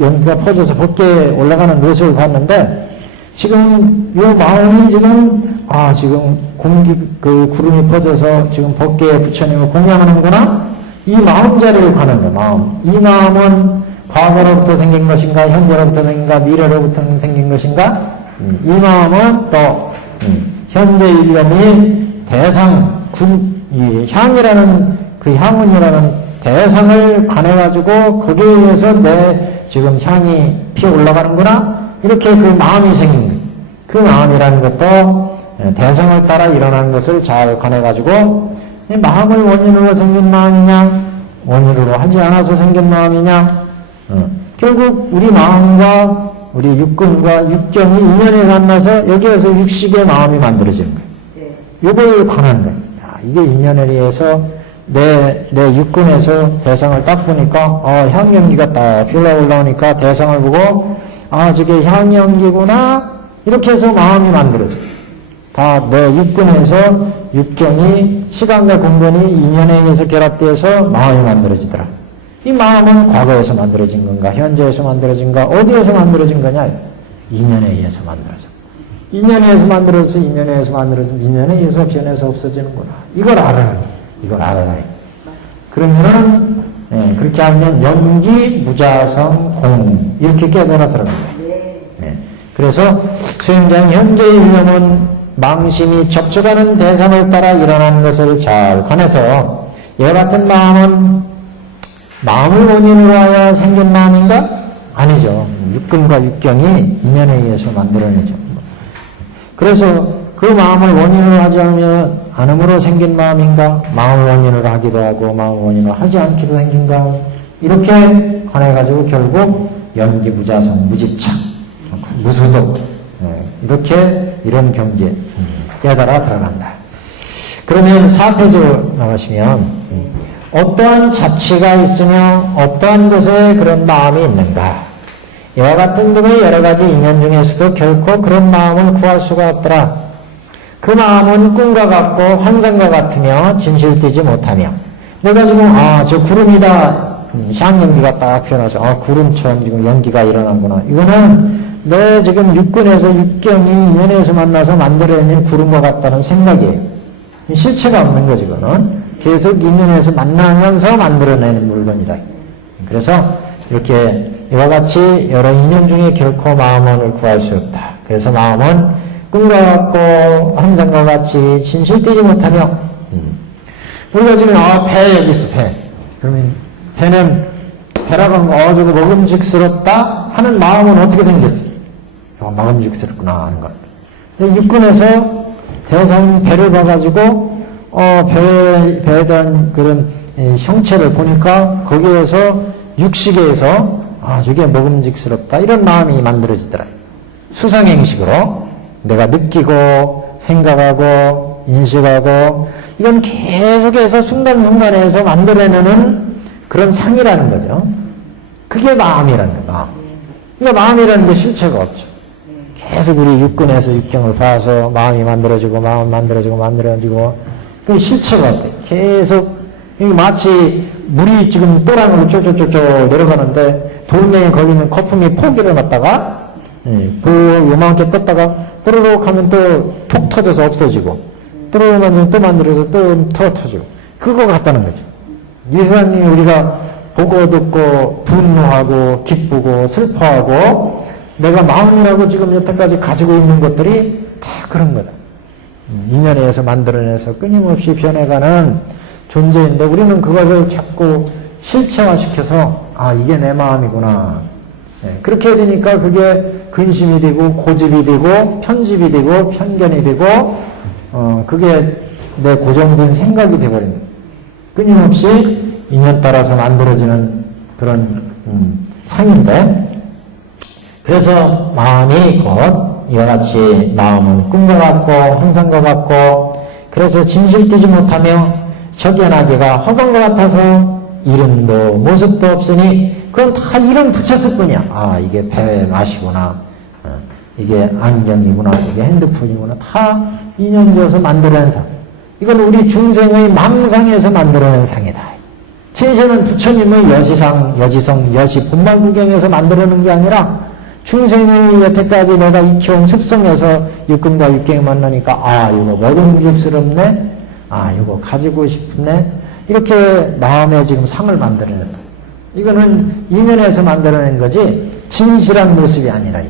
연기가 퍼져서 법계에 올라가는 모습을 봤는데 지금 이 마음이 지금 구름이 퍼져서 지금 법계에 부처님을 공양하는구나. 이 마음 자리를 가는 거예요. 마음. 이 마음은 과거로부터 생긴 것인가, 현재로부터 생긴가, 미래로부터 생긴 것인가? 이 마음은 또 현재 일념이 대상, 이 향이라는 그 향운이라는 대상을 관해가지고 거기에 의해서 내 지금 향이 피어 올라가는구나. 이렇게 그 마음이 생긴 거예요. 그 마음이라는 것도 대상을 따라 일어나는 것을 잘 관해가지고 마음을 원인으로 생긴 마음이냐, 원인으로 하지 않아서 생긴 마음이냐. 결국 우리 마음과 우리 육근과 육경이 인연에 만나서 여기에서 육식의 마음이 만들어지는 거예요. 이걸 관하는 거예요. 이게 인연에 의해서 내 육근에서 대상을 딱 보니까 향연기가 딱 올라오니까 대상을 보고 저게 향연기구나 이렇게 해서 마음이 만들어져요. 다 내 육근에서 육경이 시간과 공간이 인연에 의해서 결합되어서 마음이 만들어지더라. 이 마음은 과거에서 만들어진 건가, 현재에서 만들어진 건가, 어디에서 만들어진 거냐? 인연에 의해서 만들어져. 인연에 의해서 만들어서 인연에 의해서 만들어져. 인연에 의해서 변해서 없어지는구나. 이걸 알아라. 이걸 알아라. 그러면은 그렇게 하면 연기, 무자성, 공 이렇게 깨달아 들어간다. 그래서 수행자는 현재의 일념은 망심이 접촉하는 대상을 따라 일어나는 것을 잘 관해서 이와 같은 마음은 마음을 원인으로 하여 생긴 마음인가? 아니죠. 육근과 육경이 인연에 의해서 만들어내죠. 그래서 그 마음을 원인으로 하지 않음으로 생긴 마음인가? 마음을 원인으로 하기도 하고 마음을 원인으로 하지 않기도 생긴가? 이렇게 관해가지고 결국 연기, 무자성, 무집착, 무소득 이렇게 이런 경지에 깨달아 들어간다. 그러면 4페이지로 나가시면 어떠한 자치가 있으며 어떠한 곳에 그런 마음이 있는가? 이와 같은 등의 여러 가지 인연 중에서도 결코 그런 마음을 구할 수가 없더라. 그 마음은 꿈과 같고 환상과 같으며 진실되지 못하며 내가 지금 저 구름이다 샹연기가 딱 표현해서 구름처럼 지금 연기가 일어나구나. 이거는 내 지금 육근에서 육경이 인연에서 만나서 만들어낸 구름과 같다는 생각이에요. 실체가 없는 거지 이거는. 계속 인연에서 만나면서 만들어내는 물건이다. 그래서 이렇게 이와 같이 여러 인연 중에 결코 마음을 구할 수 없다. 그래서 마음은 꿈과 같고 환상과 같이 진실되지 못하며 우리가 지금 배 여기 있어 배. 그러면 배는 배라고 하는 거 저거 먹음직스럽다 하는 마음은 어떻게 생겼어? 먹음직스럽구나 하는 것. 근데 육군에서 대상인 배를 봐가지고 배에 대한 그런 형체를 보니까 거기에서 육식에서 저게 먹음직스럽다 이런 마음이 만들어지더라. 수상행식으로 내가 느끼고 생각하고 인식하고 이건 계속해서 순간순간에서 만들어내는 그런 상이라는 거죠. 그게 마음이라는 거예요. 마음. 그러니까 마음이라는 게 실체가 없죠. 계속 우리 육근에서 육경을 봐서 마음이 만들어지고 마음 만들어지고 그 실체가 없대. 계속 마치 물이 지금 또랑으로 쫄쫄쫄쫄 내려가는데 돌멩이 걸리는 거품이 폭 일어났다가 요만하게 떴다가 또르륵 하면 또 톡 터져서 없어지고 또르륵 만지면 또 만들어서 또 터지고 그거 같다는 거죠. 이 세상에 우리가 보고 듣고 분노하고 기쁘고 슬퍼하고 내가 마음이라고 지금 여태까지 가지고 있는 것들이 다 그런 거다. 인연에 의해서 만들어내서 끊임없이 변해가는 존재인데 우리는 그것을 자꾸 실체화시켜서 이게 내 마음이구나. 그렇게 되니까 그게 근심이 되고 고집이 되고 편집이 되고 편견이 되고 그게 내 고정된 생각이 되어버린다. 끊임없이 인연 따라서 만들어지는 그런 상인데 그래서 마음이 곧 이와 같이 마음은 꿈과 같고 환상과 같고 그래서 진실되지 못하며 적연하기가 허건과 같아서 이름도 모습도 없으니 그건 다 이름 붙였을 뿐이야. 이게 배 맛이구나. 이게 안경이구나. 이게 핸드폰이구나. 다 인연지어서 만들어낸 상. 이건 우리 중생의 망상에서 만들어낸 상이다. 진실은 부처님의 여지상, 여지성, 여시 본말구경에서 만들어낸 게 아니라 중생의 여태까지 내가 익혀온 습성에서 육근과 육경이 만나니까 이거 먹음직스럽네. 이거 가지고 싶네. 이렇게 마음에 지금 상을 만들어낸다. 이거는 인연에서 만들어낸 거지 진실한 모습이 아니라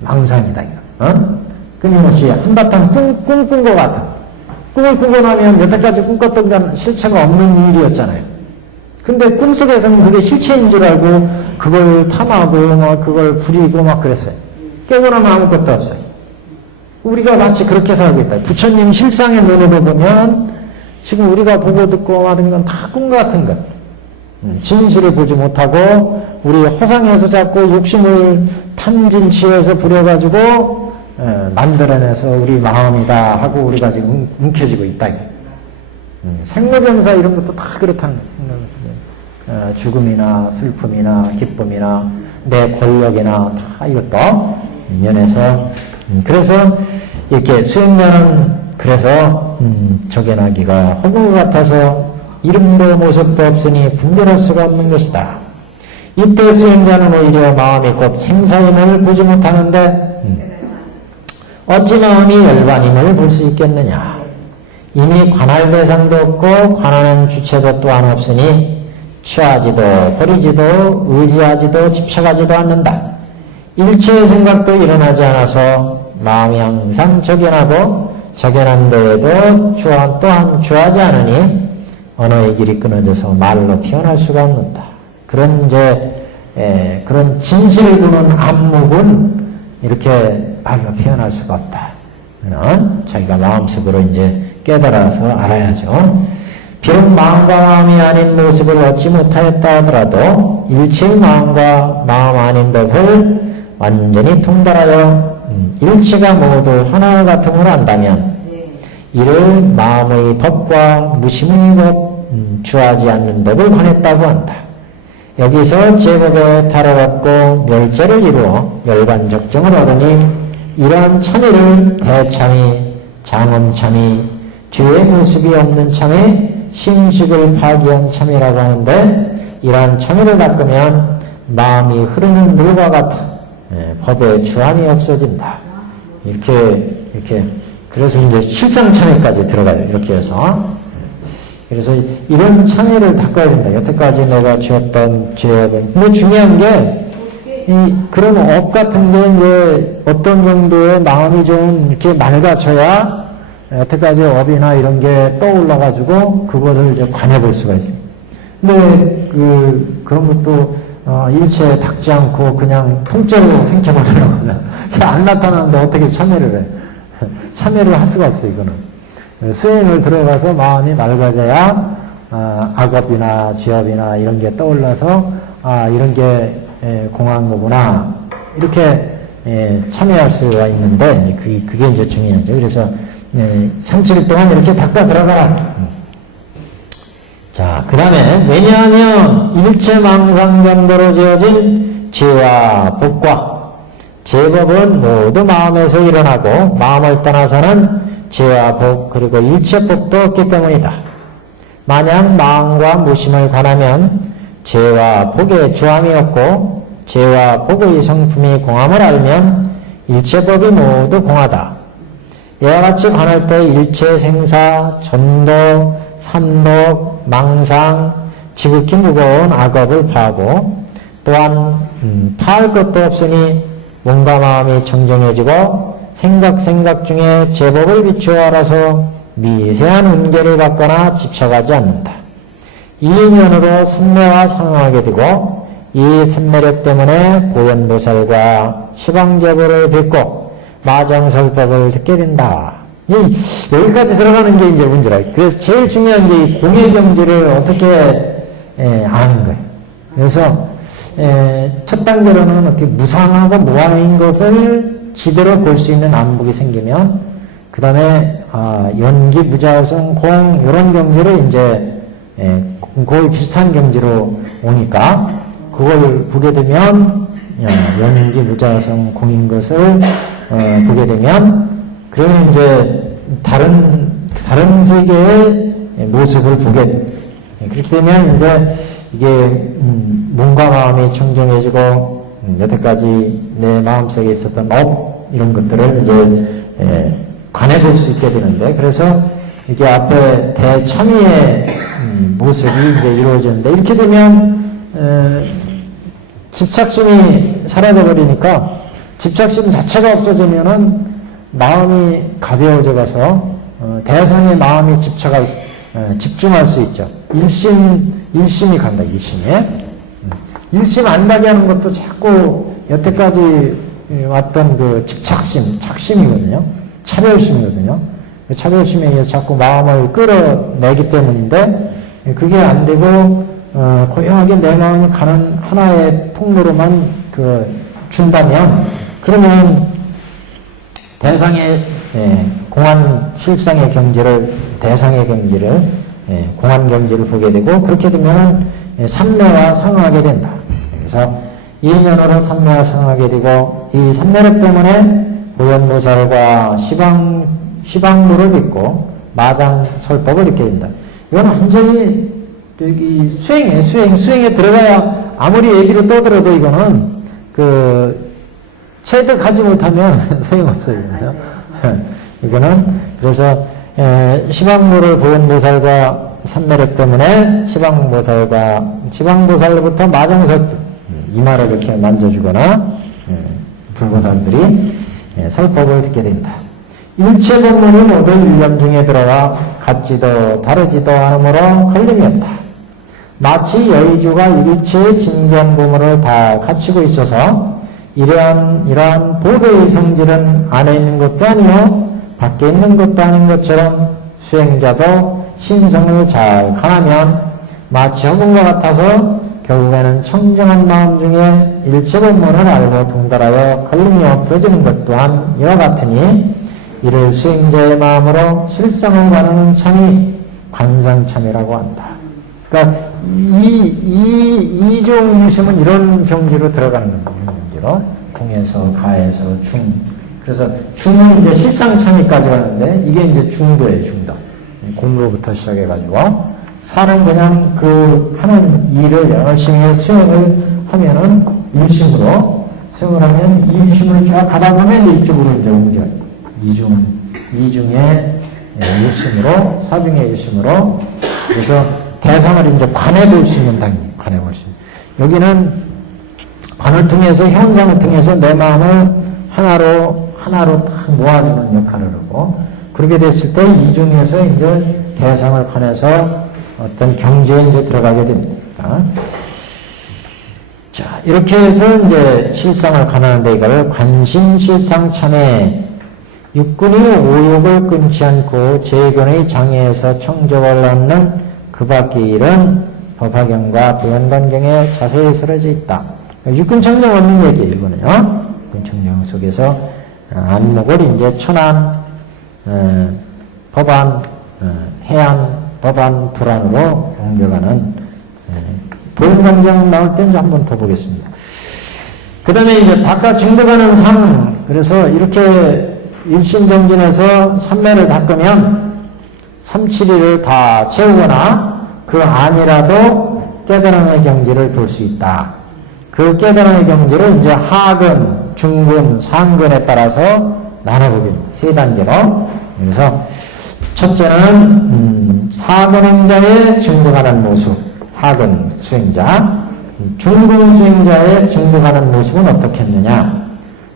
망상이다. 이거. 끊임없이 한바탕 꿈꾼 것 같아. 꿈을 꾸고 나면 여태까지 꿈꿨던 건 실체가 없는 일이었잖아요. 근데 꿈속에서는 그게 실체인 줄 알고 그걸 탐하고 그걸 부리고 그랬어요. 깨고 나면 아무것도 없어요. 우리가 마치 그렇게 살고 있다. 부처님 실상의 눈으로 보면 지금 우리가 보고 듣고 하는 건 다 꿈 같은 것. 진실을 보지 못하고 우리 허상에서 자꾸 욕심을 탐진치에서 부려가지고 만들어내서 우리 마음이다 하고 우리가 지금 움켜쥐고 있다. 생로병사 이런 것도 다 그렇다는 거죠. 죽음이나 슬픔이나 기쁨이나 내 권력이나 다 이것도 인연에서 그래서 이렇게 수행자는 그래서 적연하기가 허구 같아서 이름도 모습도 없으니 분별할 수가 없는 것이다. 이때 수행자는 오히려 마음이 곧 생사임을 보지 못하는데 어찌 마음이 열반임을 볼 수 있겠느냐. 이미 관할 대상도 없고 관하는 주체도 또한 없으니 취하지도 버리지도 의지하지도 집착하지도 않는다. 일체의 생각도 일어나지 않아서 마음이 항상 적연하고 적연한 데에도 또한 주하지 않으니 언어의 길이 끊어져서 말로 표현할 수가 없는다. 그런 그런 진실을 보는 안목은 이렇게 말로 표현할 수가 없다. 자기가 마음속으로 이제 깨달아서 알아야죠. 비록 마음과 마음이 아닌 모습을 얻지 못하였다 하더라도 일체의 마음과 마음 아닌 법을 완전히 통달하여 일체가 모두 하나 같음을 안다면 이를 마음의 법과 무심의 법, 주하지 않는 법을 관했다고 한다. 여기서 제법에 달아갖고 멸자를 이루어 열반적정을 얻으니 이러한 참의를 대참의, 장엄참의, 뒤의 모습이 없는 참의, 심식을 파기한 참의라고 하는데 이러한 참의를 닦으면 마음이 흐르는 물과 같아 법에 주함이 없어진다. 이렇게 그래서 이제 실상 참회까지 들어가요. 이렇게 해서 그래서 이런 참회를 닦아야 된다. 여태까지 내가 지었던 죄업은 근데 중요한 게 그런 업 같은 게 이제 어떤 정도의 마음이 좀 이렇게 맑아져야 여태까지 업이나 이런 게 떠올라가지고 그거를 이제 관해볼 수가 있어요. 근데 그런 것도 일체에 닦지 않고 그냥 통째로 생겨버리려고 하면 안 나타나는데 어떻게 참회를 해? 참회를 할 수가 없어요. 이거는 수행을 들어가서 마음이 맑아져야 악업이나 지업이나 이런 게 떠올라서 이런 게 공한 거구나 이렇게 참여할 수가 있는데 그게 이제 중요하죠. 그래서 3칠 동안 이렇게 닦아 들어가라. 자, 그 다음에 왜냐하면 일체 망상견도로 지어진 죄와 복과 제법은 모두 마음에서 일어나고 마음을 떠나서는 죄와 복 그리고 일체 복도 없기 때문이다. 만약 마음과 무심을 관하면 죄와 복의 주함이 없고 죄와 복의 성품이 공함을 알면 일체법이 모두 공하다. 이와 같이 관할 때 일체 생사, 전도, 삼독, 망상, 지극히 무거운 악업을 파하고 또한 파할 것도 없으니 몸과 마음이 청정해지고 생각 중에 제법을 비추어 알아서 미세한 은계를 갖거나 집착하지 않는다. 이 인연으로 삼매와 상하게 되고 이 삼매력 때문에 보현보살과 시방제보를 뵙고 마정설법을 듣게 된다. 여기까지 들어가는 게 이제 문제라. 그래서 제일 중요한 게 이 공예경지를 어떻게 아는 거예요. 그래서 첫 단계로는 어떻게 무상하고 무아인 것을 지대로 볼 수 있는 안목이 생기면 그 다음에 연기, 무자성, 공 이런 경지를 이제 거의 비슷한 경지로 오니까 그걸 보게 되면 연기, 무자성, 공인 것을 보게 되면 그러면 이제 다른 세계의 모습을 보게 돼. 그렇게 되면 이제 이게 몸과 마음이 청정해지고 여태까지 내 마음속에 있었던 업 이런 것들을 이제 관해 볼 수 있게 되는데 그래서 이게 앞에 대참의의 모습이 이제 이루어지는데 이렇게 되면 집착심이 사라져 버리니까 집착심 자체가 없어지면은 마음이 가벼워져 가서 대상에 마음이 집중할 수 있죠. 일심이 간다. 일심 안 가게 하는 것도 자꾸 여태까지 왔던 그 집착심, 착심이거든요. 차별심이거든요. 차별심에 의해서 자꾸 마음을 끌어내기 때문인데 그게 안 되고 고요하게 내 마음이 가는 하나의 통로로만 준다면 그러면 대상의 공안 실상의 경지를 대상의 경지를 공안 경지를 보게 되고 그렇게 되면은 삼매와 상하게 된다. 그래서 이 인연으로 삼매와 상하게 되고 이 삼매력 때문에 보현보살과 시방무를 믿고 마장설법을 읽게 된다. 이건 완전히 여기 수행에 들어가야 아무리 얘기를 떠들어도 이거는 체득하지 못하면 소용없어요. 이거는 그래서 시방무를 보현보살과 삼매력 때문에 시방보살부터 마장설법 이마를 이렇게 만져주거나 불보살들이 설법을 듣게 된다. 일체 법문이 모두 일념 중에 들어와 같지도 다르지도 않으므로 걸림이 없다. 마치 여의주가 일체의 진귀한 보물을 다 갖추고 있어서 이러한 보배의 성질은 안에 있는 것도 아니요 밖에 있는 것도 아닌 것처럼 수행자도 심성을 잘 가하면 마치 허공과 같아서 결국에는 청정한 마음 중에 일체 본문을 알고 통달하여 걸림이 없어지는 것 또한 이와 같으니 이를 수행자의 마음으로 실상을 가르는 참이 관상참이라고 한다. 그러니까 이종 유심은 이런 경지로 들어가는 거예요. 경지로 공에서 가에서 중. 그래서 중은 이제 실상참이까지 가는데 이게 이제 중도예요. 중도. 공로부터 시작해가지고 사는 그냥 하는 일을 열심히 수행을 하면은 일심으로 수행을 하면 일심을 쫙 가다 보면 이쪽으로 이제 옮겨요. 이중의 일심으로 사중의 일심으로 그래서 대상을 이제 관해 볼 수 있는 단계, 관해 볼 수 있는. 여기는 관을 통해서 현상을 통해서 내 마음을 하나로 딱 모아주는 역할을 하고 그렇게 됐을 때 이중에서 이제 대상을 관해서 어떤 경지에 이제 들어가게 됩니다. 자, 이렇게 해서 이제 실상을 관하는데 이걸 관심실상참회 육군이 오욕을 끊지 않고 재견의 장애에서 청적을 낳는 그 밖의 일은 법화경과 보현관경에 자세히 설해져 있다. 육군청정 없는 얘기예요, 이거는요. 육군청정 속에서 안목을 이제 천안, 법안, 해안, 법안, 불안으로 옮겨가는 보현관경 나올 때 이제 한 번 더 보겠습니다. 그 다음에 이제 닦아 증득하는 상, 그래서 이렇게 일심정진에서 삼매를 닦으면 삼칠이를 다 채우거나 그 안이라도 깨달음의 경지를 볼 수 있다. 그 깨달음의 경지를 이제 하근, 중근, 상근에 따라서 나눠보게 세 단계로. 그래서 첫째는 사근행자의 증득하는 모습, 하근 수행자. 중근 수행자의 증득하는 모습은 어떻겠느냐?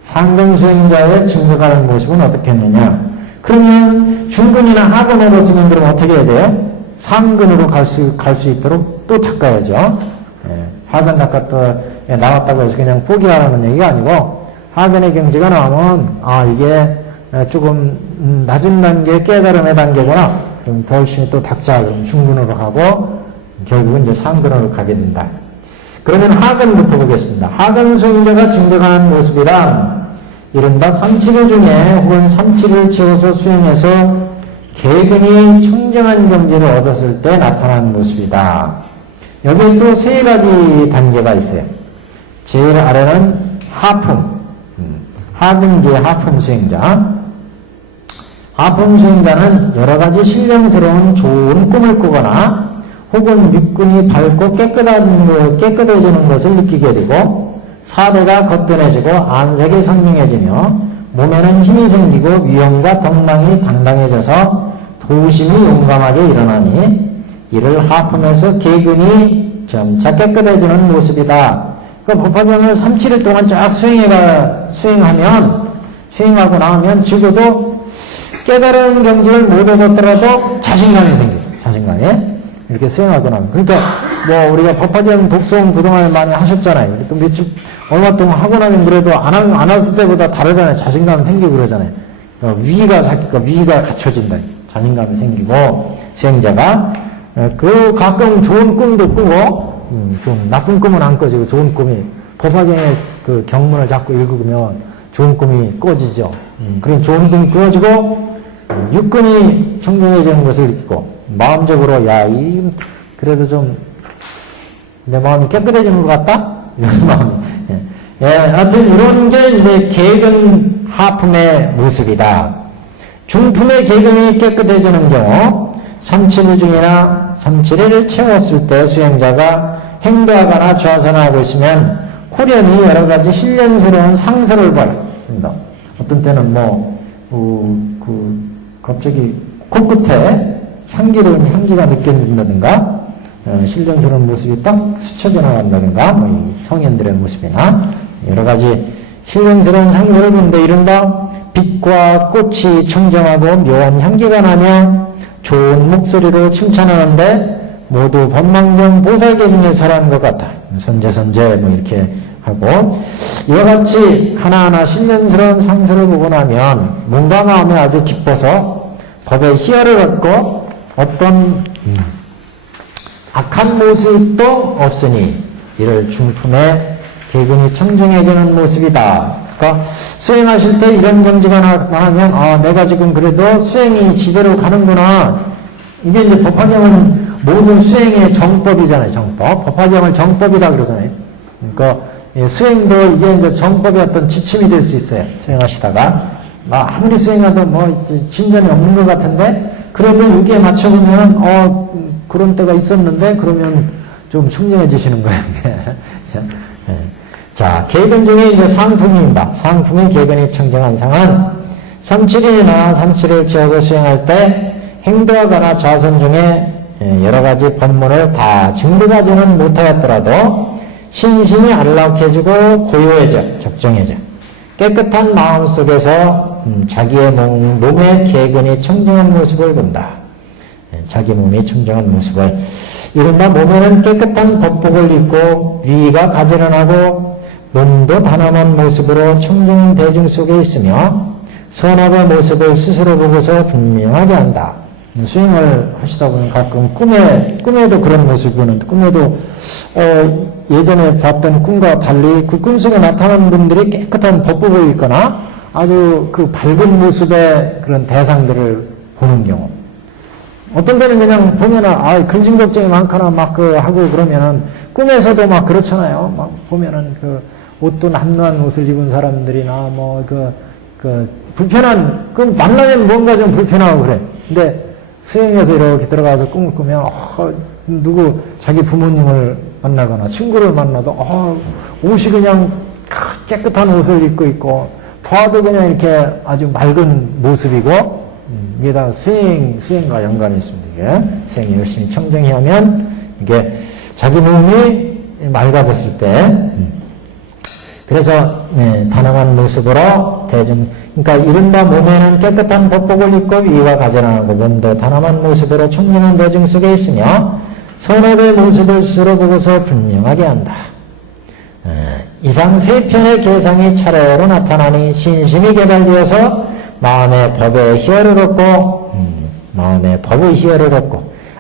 상근 수행자의 증득하는 모습은 어떻겠느냐? 그러면 중근이나 하근으로 쓰면 그럼 어떻게 해야 돼요? 상근으로 갈 수 있도록 또 닦아야죠. 하근 닦았다 나왔다고 해서 그냥 포기하라는 얘기가 아니고 하근의 경지가 나오면 이게 조금 낮은 단계 깨달음의 단계구나. 그럼 더 열심히 또 닦자. 그럼 중근으로 가고 결국은 이제 상근으로 가게 된다. 그러면 하근부터 보겠습니다. 하근 수행자가 증득하는 모습이란 이른바 삼치를 중에 혹은 삼치를 채워서 수행해서 개근이 청정한 경지를 얻었을 때 나타나는 모습이다. 여기에 또 세 가지 단계가 있어요. 제일 아래는 하품, 하근기의 하품 수행자. 하품 수행자는 여러 가지 신령스러운 좋은 꿈을 꾸거나 혹은 육군이 밝고 깨끗해지는 것을 느끼게 되고 사대가 거뜬해지고 안색이 선명해지며 몸에는 힘이 생기고 위엄과 덕망이 당당해져서 도심이 용감하게 일어나니 이를 하품해서 개근이 점차 깨끗해지는 모습이다. 그 법화경을 3-7일 동안 쫙 수행하고 나오면 적어도 깨달은 경지를 못 얻었더라도 자신감이 생기죠. 자신감이. 이렇게 수행하고 나면. 그러니까, 우리가 법화경 독송 그동안에 많이 하셨잖아요. 또 얼마 동안 하고 나면 그래도 안 했을 때보다 다르잖아요. 자신감 생기고 그러잖아요. 위기가 갖춰진다. 자신감이 생기고, 수행자가. 가끔 좋은 꿈도 꾸고, 좀 나쁜 꿈은 안 꿔지고, 좋은 꿈이, 법화경의 그 경문을 자꾸 읽으면 좋은 꿈이 꿔지죠. 그런 좋은 꿈이 꿔지고, 육근이 청정해지는 것을 느끼고, 마음적으로, 그래도 좀, 내 마음이 깨끗해지는 것 같다? 이런 마음이. 하여튼, 이런 게 이제 개근 하품의 모습이다. 중품의 계근이 깨끗해지는 경우 37일 중이나 37일을 채웠을 때 수행자가 행도하거나 좌선하고 있으면 호련히 여러 가지 신령스러운 상서를 벌입니다. 어떤 때는 갑자기 코끝에 향기로운 향기가 느껴진다든가, 신령스러운 모습이 딱 스쳐져 나간다든가, 이 성현들의 모습이나 여러 가지 신령스러운 상서를 보는데, 이른바 빛과 꽃이 청정하고 묘한 향기가 나며 좋은 목소리로 칭찬하는데 모두 법망경 보살계 중에 설하는 것 같다. 선제 이렇게 하고, 이와 같이 하나하나 신령스러운 상서를 보고 나면 몸과 마음이 아주 기뻐서 법의 희열을 얻고 어떤 악한 모습도 없으니 이를 중품의 계근이 청정해지는 모습이다. 그러니까 수행하실 때 이런 경지가 나면 내가 지금 그래도 수행이 지대로 가는구나. 이게 이제 법화경은 모든 수행의 정법이잖아요. 정법. 법화경을 정법이다 그러잖아요. 그러니까 수행도 이게 이제 정법의 어떤 지침이 될 수 있어요. 수행하시다가 아무리 수행해도 진전이 없는 것 같은데 그래도 여기에 맞춰보면 그런 때가 있었는데 그러면 좀 청정해지시는 거예요. 자, 계근 중에 이제 상품입니다. 상품의 계근이 청정한 상은 37일이나 37일 지어서 수행할 때 행도하거나 좌선 중에 여러 가지 법문을 다 증득하지는 못하였더라도 신심이 안락해지고 고요해져, 적정해져 깨끗한 마음 속에서 자기의 몸의 계근이 청정한 모습을 본다. 자기 몸이 청정한 모습을, 이른바 몸에는 깨끗한 법복을 입고 위가 가지런하고 몸도 단언한 모습으로 청정한 대중 속에 있으며 선악의 모습을 스스로 보고서 분명하게 한다. 수행을 하시다 보면 가끔 꿈에도 그런 모습을 보는데, 꿈에도 예전에 봤던 꿈과 달리 그 꿈속에 나타나는 분들이 깨끗한 법복을 입거나 아주 그 밝은 모습의 그런 대상들을 보는 경우, 어떤 때는 그냥 보면은 근심 걱정이 많거나 하고 그러면은 꿈에서도 그렇잖아요. 보면은 그 옷도 남루한 옷을 입은 사람들이나 불편한, 만나면 뭔가 좀 불편하고 그래. 근데 수행해서 이렇게 들어가서 꿈을 꾸면 누구 자기 부모님을 만나거나 친구를 만나도 옷이 그냥 깨끗한 옷을 입고 있고 봐도 그냥 이렇게 아주 맑은 모습이고, 이게 다 수행과 연관이 있습니다. 이게 수행 열심히 청정히 하면 이게 자기 몸이 맑아졌을 때, 그래서 단호한 모습으로 그러니까 이른바 몸에는 깨끗한 법복을 입고 위와 가지런하고 몸도 단호한 모습으로 청정한 대중 속에 있으며 선업의 모습을 스스로 보고서 분명하게 한다. 이상 세 편의 계상이 차례로 나타나니 신심이 개발되어서 마음의 법의 희열을 얻고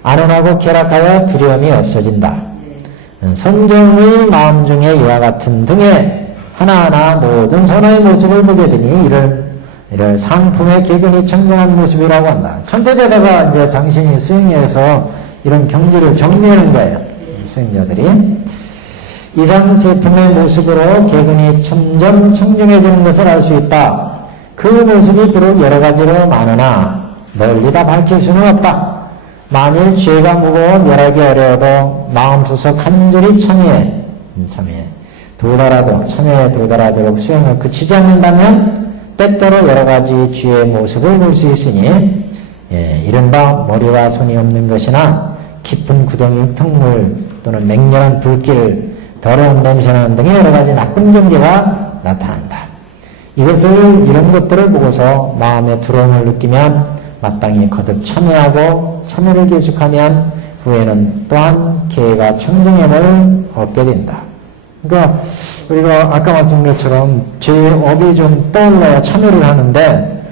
안온하고 쾌락하여 두려움이 없어진다. 선정의 마음 중에 이와 같은 등의 하나하나 모든 선의 모습을 보게 되니 이를 상품의 계근이 청정한 모습이라고 한다. 천태제다가 이제 장신이 수행해서 이런 경지를 정리하는 거예요. 수행자들이. 이상 세품의 모습으로 계근이 점점 청정해지는 것을 알 수 있다. 그 모습이 비록 여러 가지로 많으나 널리 다 밝힐 수는 없다. 만일 죄가 무거워 멸하기 어려워도 마음소서 간절히 참여해 참여에 도달하도록 수행을 그치지 않는다면 때때로 여러 가지 죄의 모습을 볼 수 있으니 이른바 머리와 손이 없는 것이나 깊은 구덩이 턱물 또는 맹렬한 불길, 더러운 냄새나는 등의 여러 가지 나쁜 경계가 나타난다. 이런 것들을 보고서 마음의 두려움을 느끼면 마땅히 거듭 참여하고 참여를 계속하면 후에는 또한 계가 청정함을 얻게 된다. 그러니까 우리가 아까 말씀드린 것처럼 죄업이 좀 떠올라야 참여를 하는데,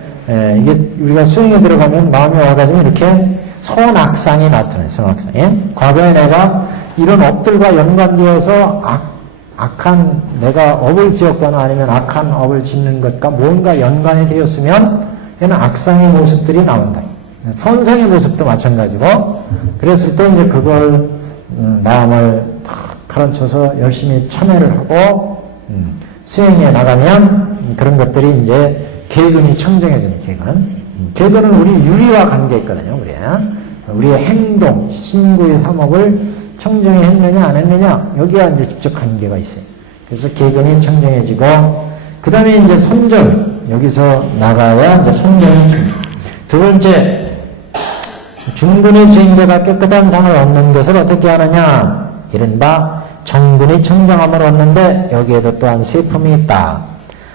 이게 우리가 수행에 들어가면 마음이 와가지고 이렇게 선악상이 나타나요. 선악상이. 과거에 내가 이런 업들과 연관되어서 악한 내가 업을 지었거나 아니면 악한 업을 짓는 것과 뭔가 연관이 되었으면 얘는 악상의 모습들이 나온다. 선상의 모습도 마찬가지고, 그랬을 때 이제 그걸 마음을 탁 가라앉혀서 열심히 참여를 하고 수행해 나가면 그런 것들이 이제 계근이 청정해지는 계근. 계근은 우리 유리와 관계 있거든요. 우리의 행동, 신구의 사목을 청정히 했느냐 안 했느냐 여기와 이제 직접 관계가 있어요. 그래서 계근이 청정해지고 그 다음에 이제 선정 여기서 나가야 이제 선정이 줍니다. 두 번째 중근의 수행자가 깨끗한 상을 얻는 것을 어떻게 하느냐 이른바 정근의 청정함을 얻는데 여기에도 또한 세품이 있다.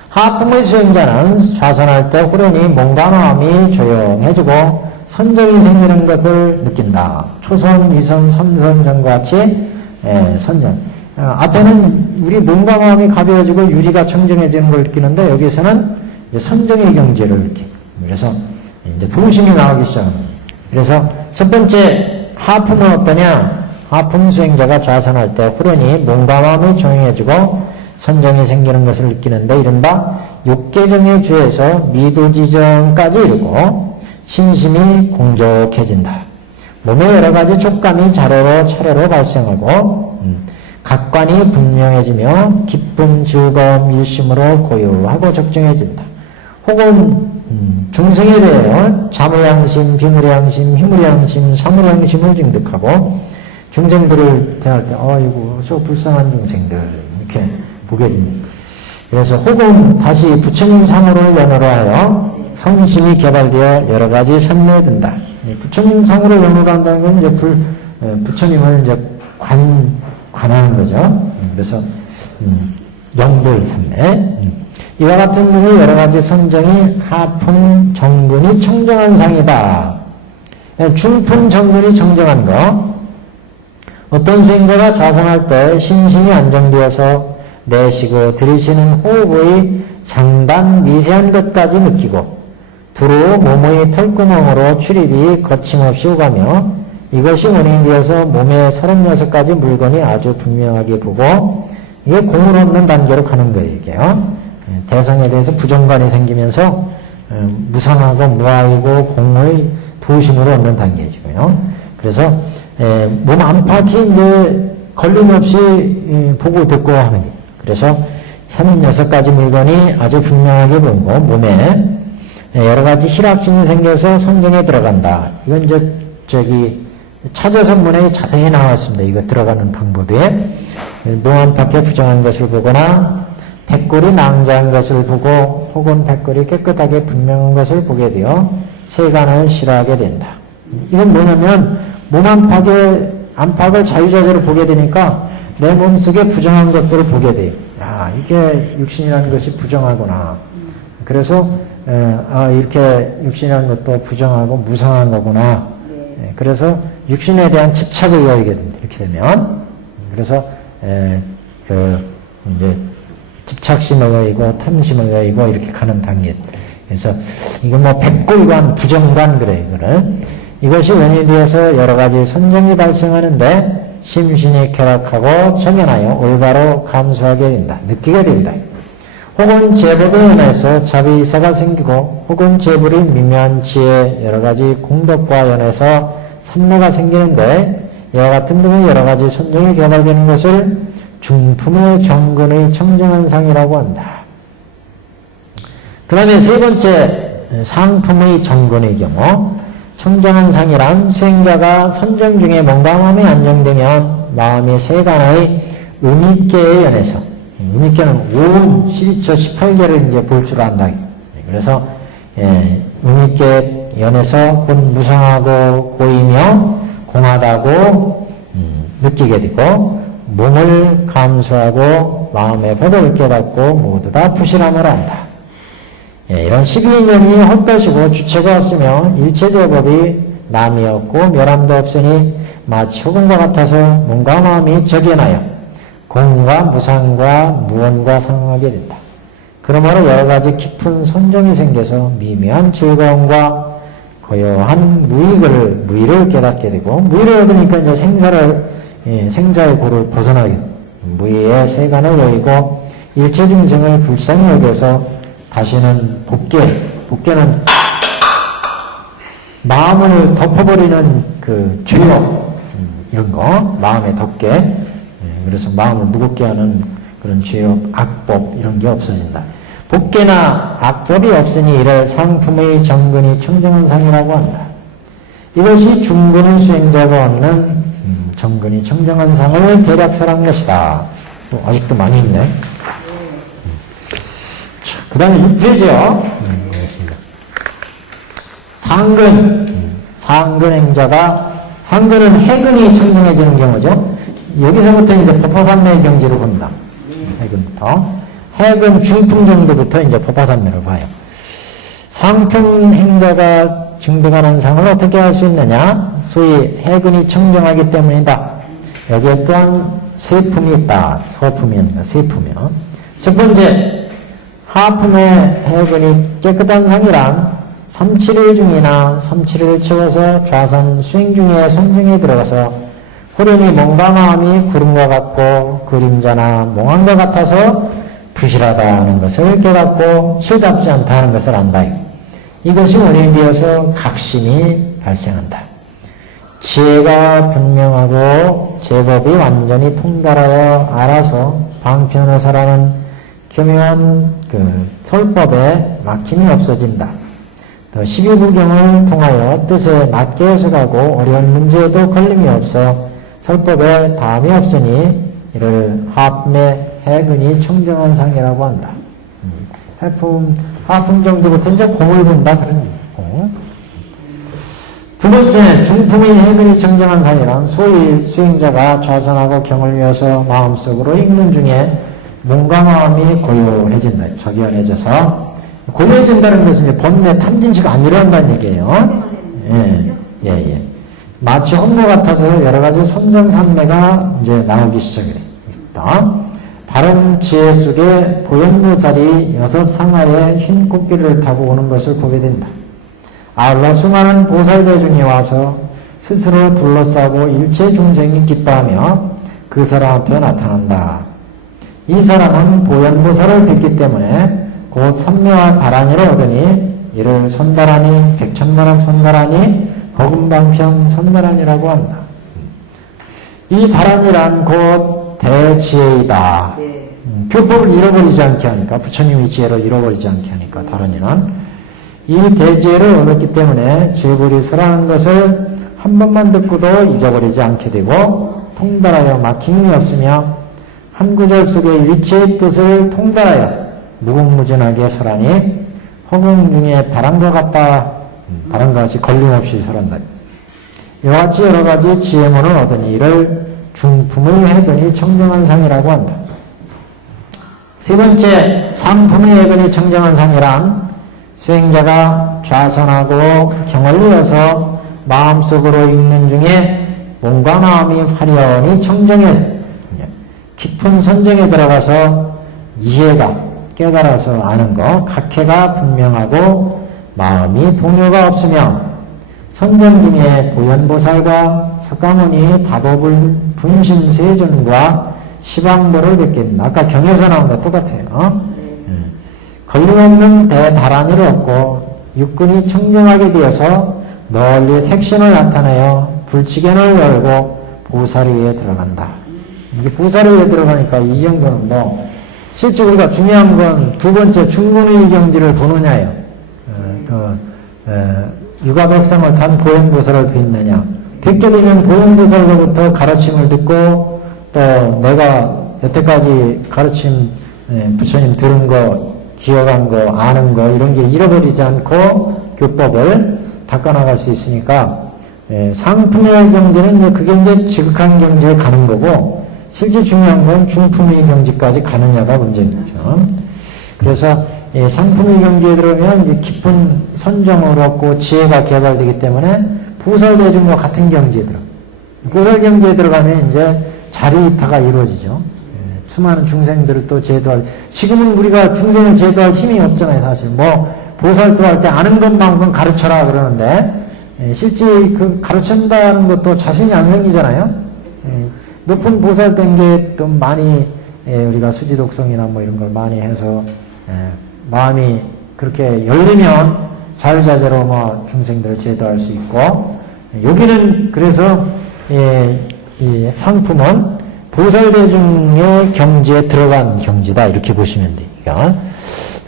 하품의 수행자는 좌선할 때 후련히 몸과 마음이 조용해지고 선정이 생기는 것을 느낀다. 초선, 위선, 삼선정과 같이 선정. 앞에는 우리 몸과 마음이 가벼워지고 유리가 청정해지는 걸 느끼는데 여기서는 이제 선정의 경지를 느끼고 그래서 이제 도심이 나오기 시작합니다. 그래서 첫 번째 하품은 어떠냐? 하품 수행자가 좌선할 때 후련히 몸과 마음이 조용해지고 선정이 생기는 것을 느끼는데 이른바 육계정의 주에서 미도지정까지 이르고 신심이 공족해진다. 몸의 여러 가지 촉감이 차례로 발생하고 각관이 분명해지며 기쁨, 즐거움, 일심으로 고요하고 적정해진다. 혹은 중생에 대하여 자무양심, 비무량심, 희무량심, 사무량심을 증득하고 중생들을 대할 때 아이고 저 불쌍한 중생들 이렇게 보게 됩니다. 그래서 혹은 다시 부처님 상으로 연호로 하여 성심이 개발되어 여러 가지 선례에 든다. 부처님 상으로 연호를 한다는 건 이제 부처님을 이제 관하는 거죠. 그래서 영불 삼매 이와 같은 분이 여러 가지 선정이 하품 정근이 청정한 상이다. 중품 정근이 청정한 거. 어떤 수행자가 좌선할 때 심신이 안정되어서 내쉬고 들이쉬는 호흡의 장단 미세한 것까지 느끼고 두루 몸의 털구멍으로 출입이 거침없이 오가며 이것이 원인이 되어서 몸의 36가지 물건이 아주 분명하게 보고 이게 공을 얻는 단계로 가는 거예요. 이게요. 대상에 대해서 부정관이 생기면서 무상하고 무아이고 공의 도심으로 얻는 단계이고요. 그래서 몸 안팎이 이제 걸림없이 보고 듣고 하는 게. 그래서 36가지 물건이 아주 분명하게 보이고 몸에 여러 가지 희락심이 생겨서 성경에 들어간다. 이건 이제 차저선문에 자세히 나왔습니다. 이거 들어가는 방법이 몸 안팎에 부정한 것을 보거나 백골이 낭자한 것을 보고 혹은 백골이 깨끗하게 분명한 것을 보게 되어 세간을 싫어하게 된다. 이건 뭐냐면 몸 안팎을 자유자재로 보게 되니까 내 몸속에 부정한 것들을 보게 돼요. 야, 이게 육신이라는 것이 부정하구나. 그래서 이렇게 육신이라는 것도 부정하고 무상한 거구나. 그래서 육신에 대한 집착을 여기게 됩니다. 이렇게 되면 그래서 이제 집착심을 여기고 탐심을 여기고 이렇게 가는 단계. 그래서 이건 뭐 백골관, 부정관 그래 이거를. 이것이 원인이 되어서 여러 가지 선정이 발생하는데 심신이 쾌락하고 정연하여 올바로 감수하게 된다. 느끼게 된다. 혹은 제법에 연해서 자비이사가 생기고 혹은 제불이 미묘한 지혜 여러 가지 공덕과 연해서 삼매가 생기는데 이와 같은 등의 여러 가지 선정이 개발되는 것을 중품의 정근의 청정한 상이라고 한다. 그 다음에 세 번째 상품의 정근의 경우 청정한 상이란 수행자가 선정 중에 몸과 마음이 안정되면 마음이 세간의 음익계에 연해서 음익계는 5운 12처 18계를 이제 볼 줄 안다. 그래서 음익계에 연해서 곧 무상하고 고이며 공하다고 느끼게 되고 몸을 감수하고 마음의 법을 깨닫고 모두 다 부실함을 안다. 이런 12인연이 헛것이고 주체가 없으며 일체제법이 남이 없고 멸함도 없으니 마치 호금과 같아서 몸과 마음이 적연하여 공과 무상과 무언과 상하게 된다. 그러므로 여러 가지 깊은 선정이 생겨서 미묘한 즐거움과 고요한 무의를 깨닫게 되고 무의를 얻으니까 이제 생사의 고를 벗어나게 무의의 세간을 여의고 일체 중생을 불쌍히 여겨서 다시는 복계는 마음을 덮어버리는 그 죄업 이런 거 마음에 덮게 그래서 마음을 무겁게 하는 그런 죄업 악법 이런 게 없어진다. 복계나 악법이 없으니 이를 상품의 정근이 청정한 상이라고 한다. 이것이 중근의 수행자가 얻는 정근이 청정한 상을 대략설한 것이다. 아직도 많이 있네. 그 다음에 6페이지요. 상근 행자가, 상근은 해근이 청정해지는 경우죠. 여기서부터 이제 법화산매의 경지를 본다. 해근부터. 해근 중풍 정도부터 이제 법화산매를 봐요. 상품 행자가 증득하는 상을 어떻게 할 수 있느냐? 소위 해근이 청정하기 때문이다. 여기에 또한 세품이 있다. 소품이 아니라 세품이요. 첫 번째, 하품의 해근이 깨끗한 상이란 3-7일 중이나 3-7일을 채워서 좌선 수행 중에 선정에 들어가서 호련히 몸과 마음이 구름과 같고 그림자나 몽환과 같아서 부실하다는 것을 깨닫고 실답지 않다는 것을 안다. 이것이 원인이 되어서 각심이 발생한다. 지혜가 분명하고 제법이 완전히 통달하여 알아서 방편의사라는 교묘한 그 설법에 막힘이 없어진다. 또 12부경을 통하여 뜻에 맞게 해석하고 어려운 문제에도 걸림이 없어 설법에 담이 없으니 이를 하품의 해근이 청정한 상이라고 한다. 하품 정도부터 이제 공을 본다 그런 얘기고. 두 번째, 중품의 해근이 청정한 상이란 소위 수행자가 좌선하고 경을 위해서 마음속으로 읽는 중에 몸과 마음이 고요해진다. 적연해져서 고요해진다는 것은 이제 번뇌 탐진치가 안 일어난다는 얘기예요. 예. 마치 혼모 같아서 여러 가지 선정산매가 이제 나오기 시작했다. 바른 지혜 속에 보현보살이 6상하의 흰 코끼리를 타고 오는 것을 보게 된다. 아울러 수많은 보살대중이 와서 스스로 둘러싸고 일체 중생이 기뻐하며 그 사람 앞에 나타난다. 이 사람은 보현보살을 뵙기 때문에 곧 삼매와 다란이를 얻으니 이를 선다라니, 백천만학 선다라니, 버금방평 선다라니라고 한다. 이 다란이란 곧 대지혜이다. 교법을 잃어버리지 않게 하니까, 부처님의 지혜를 잃어버리지 않게 하니까 다란이는 이 대지혜를 얻었기 때문에 제불이 설하는 것을 한 번만 듣고도 잊어버리지 않게 되고 통달하여 막힘이 없으며 한 구절 속의 일체의 뜻을 통달하여 무궁무진하게 설하니 허공 중에 바람과 같다. 바람과 같이 걸림없이 설한다. 이와 같이 여러 가지 지혜문을 얻으니 이를 중품의 해근이 청정한 상이라고 한다. 세 번째, 상품의 해근이 청정한 상이란 수행자가 좌선하고 경을 이어서 마음속으로 읽는 중에 몸과 마음이 화려히 청정해서 깊은 선정에 들어가서 이해가 깨달아서 아는 것, 각해가 분명하고 마음이 동요가 없으며 선정 중에 보현보살과 석가모니 다법을 분심세존과 시방보를 뵙게 된다. 아까 경에서 나온 것 똑같아요. 걸림없는 대다란이를 얻고 육근이 청정하게 되어서 널리 색신을 나타내어 불치견을 열고 보살위에 들어간다. 이게 보살위에 들어가니까 이 정도는 뭐 실제 우리가 중요한 건 두 번째 중근의 경지를 보느냐예요. 유가백상을 탄 보현보살을 뵙느냐. 뵙게 되면 보현보살로부터 가르침을 듣고 또 내가 여태까지 가르침 부처님 들은 거 기억한 거 아는 거 이런 게 잃어버리지 않고 교법을 닦아나갈 수 있으니까 상품의 경지는 그게 이제 지극한 경지에 가는 거고 실제 중요한 건 중품의 경지까지 가느냐가 문제죠. 그래서 상품의 경지에 들어오면 이제 깊은 선정을 얻고 지혜가 개발되기 때문에 보살대중과 같은 경지에 들어. 보살 경지에 들어가면 이제 자리이타가 이루어지죠. 수많은 중생들을 또 제도할, 지금은 우리가 중생을 제도할 힘이 없잖아요, 사실. 뭐, 보살도 할 때 아는 것만큼 가르쳐라 그러는데, 실제 그 가르친다는 것도 자신이 안 생기잖아요. 높은 보살 된 게 또 많이, 우리가 수지독성이나 뭐 이런 걸 많이 해서, 마음이 그렇게 열리면 자유자재로 뭐 중생들을 제도할 수 있고, 여기는 그래서, 이 상품은 보살대중의 경지에 들어간 경지다. 이렇게 보시면 돼요.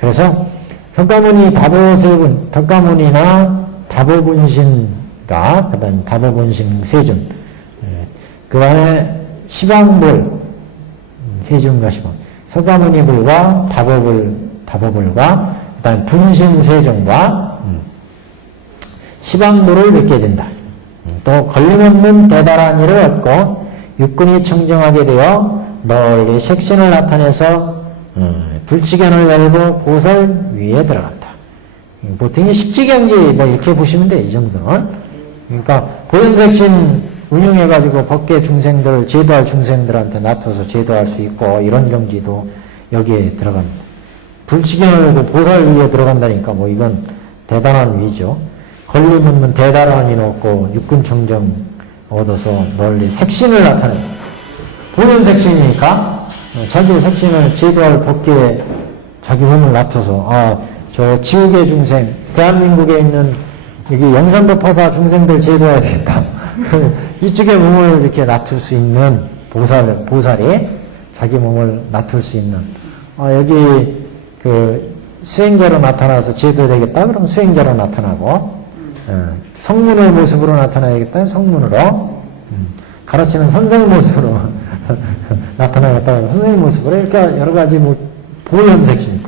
그래서 석가모니 다보세분, 석가모니나 다보분신가, 그 다음에 다보분신 세준, 그 다음에 시방불, 세준과 시방, 석가모니불과 다보불과, 그 다음에 분신세준과 시방불을 맺게 된다. 또 걸림없는 대단한 일을 얻고 육군이 청정하게 되어 널리 색신을 나타내서 불치견을 열고 보살 위에 들어간다. 보통 십지경지 뭐 이렇게 보시면 돼, 이 정도는. 그러니까 보현색신 운용해가지고 법계 중생들을 제도할 중생들한테 놔둬서 제도할 수 있고 이런 경지도 여기에 들어갑니다. 불치견을 열고 보살 위에 들어간다니까 뭐 이건 대단한 위죠. 걸림없는 대단한 일 얻고 육군 청정 얻어서 널리 색신을 나타내. 보현색신이니까 자기의 색신을 제도할 법계에 자기 몸을 놔둬서 저 지옥의 중생, 대한민국에 있는 여기 영산도 파사 중생들 제도해야 되겠다. 이쪽에 몸을 이렇게 놔둘 수 있는 보살이 자기 몸을 놔둘 수 있는 여기 그 수행자로 나타나서 제도되겠다. 그럼 수행자로 나타나고 성문의 모습으로 나타나야겠다. 성문으로 가르치는 선생 모습으로 나타나겠다. 선생님 모습으로 이렇게 여러 가지 뭐 보현색신.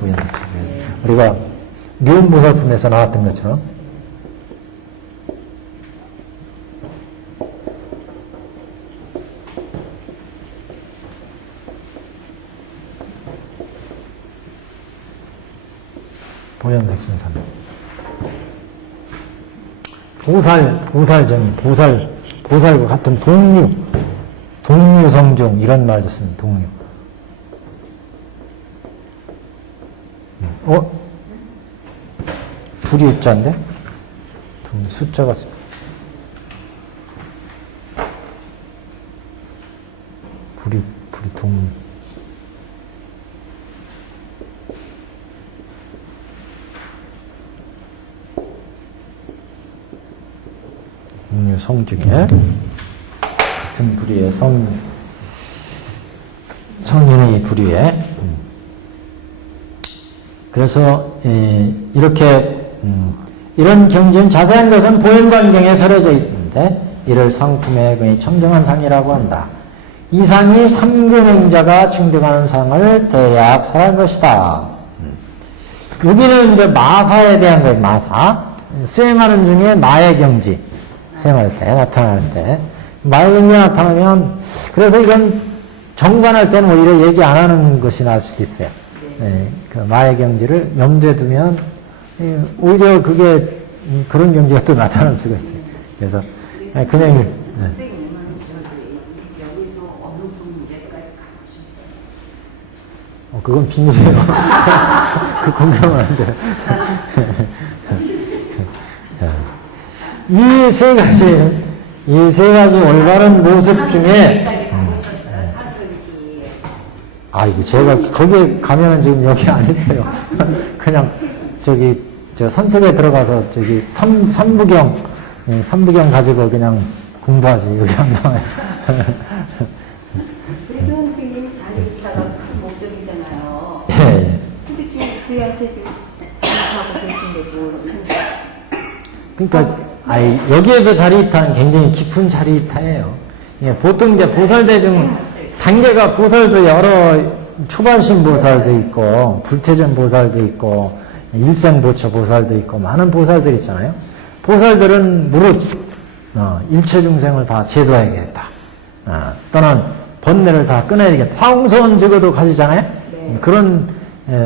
우리가 묘음보살품에서 나왔던 것처럼 보현색신 산 보살정이 보살과 같은 동류성중 이런 말도 씁니다. 동류. 불이 우자인데? 숫자가 불이 동류. 성중에 같은 부류의 성인의 부류에 그래서 이렇게 이런 경지는 자세한 것은 보현광경에 설해져 있는데 이를 상품의 거의 청정한 상이라고 한다. 이 상이 삼근행자가 증득하는 상을 대략 설할 것이다. 여기는 이제 마사에 대한 거예요. 마사. 수행하는 중에 마의 경지. 수행할 때, 나타날 때. 마의 경지가 나타나면, 그래서 이건 정관할 때는 오히려 얘기 안 하는 것이 나을 수도 있어요. 네, 그 마의 경지를 염두에 두면, 오히려 그게, 그런 경지가 또 나타날 수가 있어요. 그래서, 그냥, 선생님은 여기서 어느 분야까지 가보셨어요? 그건 비밀이에요. 그 공개하면 안 돼요. 이 세 가지 올바른 모습 중에, 이거 제가 거기에 가면은 지금 여기 안 있어요. 그냥 저 산속에 들어가서 삼부경 가지고 그냥 공부하지. 여기 안 나와요. 그래도 선생님이 잘 있다가 큰 목적이잖아요. 예. 근데 지금 그애한테 지금 잘하고 계신데 뭘 그러니까, 여기에도 자리이타는 굉장히 깊은 자리이타예요. 예, 보통 이제 보살대중, 단계가 보살도 여러, 초발신 보살도 있고, 불태전 보살도 있고, 일생보처 보살도 있고, 많은 보살들 있잖아요. 보살들은 무릇, 일체 중생을 다 제도해야겠다. 또는 번뇌를 다 끊어야겠다. 사홍소원 적어도 가지잖아요? 네. 그런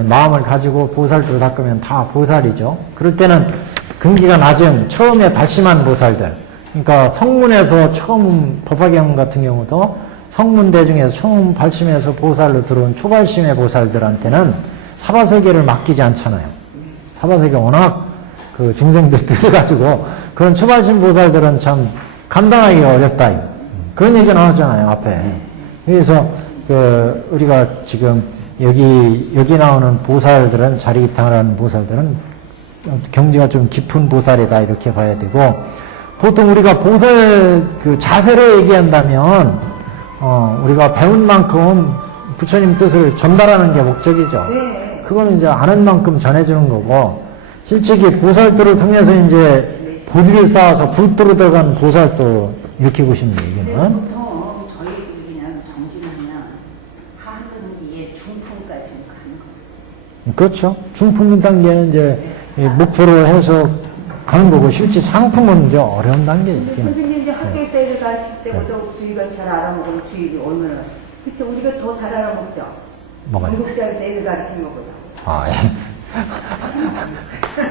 마음을 가지고 보살들을 닦으면 다 보살이죠. 그럴 때는 근기가 낮은 처음에 발심한 보살들, 그러니까 성문에서 처음 법화경 같은 경우도 성문대 중에서 처음 발심해서 보살로 들어온 초발심의 보살들한테는 사바세계를 맡기지 않잖아요. 사바세계 워낙 그 중생들 뜯어가지고 그런 초발심 보살들은 참 감당하기 어렵다. 그런 얘기가 나왔잖아요, 앞에. 그래서 우리가 지금 여기 나오는 보살들은 자리기탕을 하는 보살들은 경지가 좀 깊은 보살이다 이렇게 봐야 되고 보통 우리가 보살 그 자세로 얘기한다면 우리가 배운 만큼 부처님 뜻을 전달하는 게 목적이죠. 네. 그거는 이제 아는 만큼 전해주는 거고, 실제기 보살도를 통해서 이제 보리를 쌓아서 불도로 들어간 보살도 이렇게 보시면 돼요, 근데 이거는. 보통 저희들이 그냥 정진하면 하루에 중풍까지 가는 거예요. 그렇죠. 중품 단계는 이제 이 목표로 해서 가는 거고, 실제 상품은 이제 어려운 단계죠. 근데 선생님 이제 학교에서 애를 가르칠 때부터 주의가 잘 알아먹으면 주의가 얼마나. 그쵸? 우리가 더 잘 알아먹죠? 뭐가요? 공급자에서 애를 가르치는 것보다. 아, 예.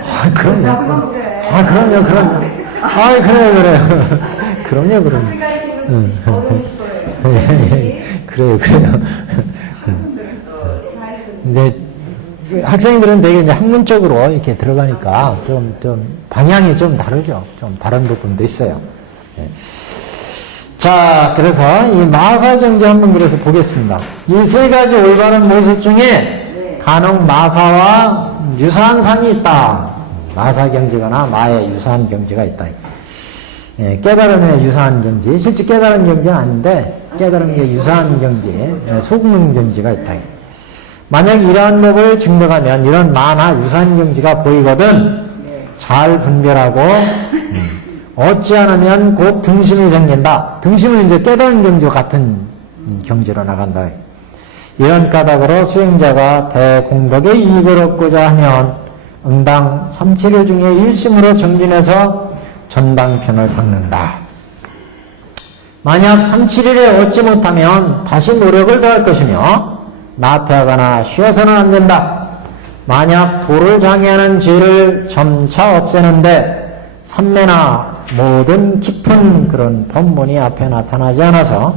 아, 그럼요. 자꾸만 그래. 아, 그럼요. 아, 그래요. 그럼요, 그럼요. 학생 가르치면 어려우실 거예요. 그래요. 학생들은 또 잘. 근데 학생들은 되게 이제 학문적으로 이렇게 들어가니까 좀 방향이 좀 다르죠. 좀 다른 부분도 있어요. 예. 자, 그래서 이 마사경제 한번 그래서 보겠습니다. 이 세 가지 올바른 모습 중에 간혹 마사와 유사한 상이 있다. 마사경제거나 마의 유사한 경제가 있다. 예, 깨달음의 유사한 경제. 실제 깨달은 경제는 아닌데 깨달은 게 유사한 경제, 속는 경제가 있다. 만약 이러한 법을 증득하면 이런 마나 유사한 경지가 보이거든 잘 분별하고 얻지 않으면 곧 등심이 생긴다. 등심은 이제 깨달은 경지와 같은 경지로 나간다. 이런 까닭으로 수행자가 대공덕의 이익을 얻고자 하면 응당 3,7일 중에 1심으로 정진해서 전방편을 닦는다. 만약 3,7일에 얻지 못하면 다시 노력을 더할 것이며 나태하거나 쉬어서는 안 된다. 만약 도를 장애하는 죄를 점차 없애는데 삼매나 모든 깊은 그런 법문이 앞에 나타나지 않아서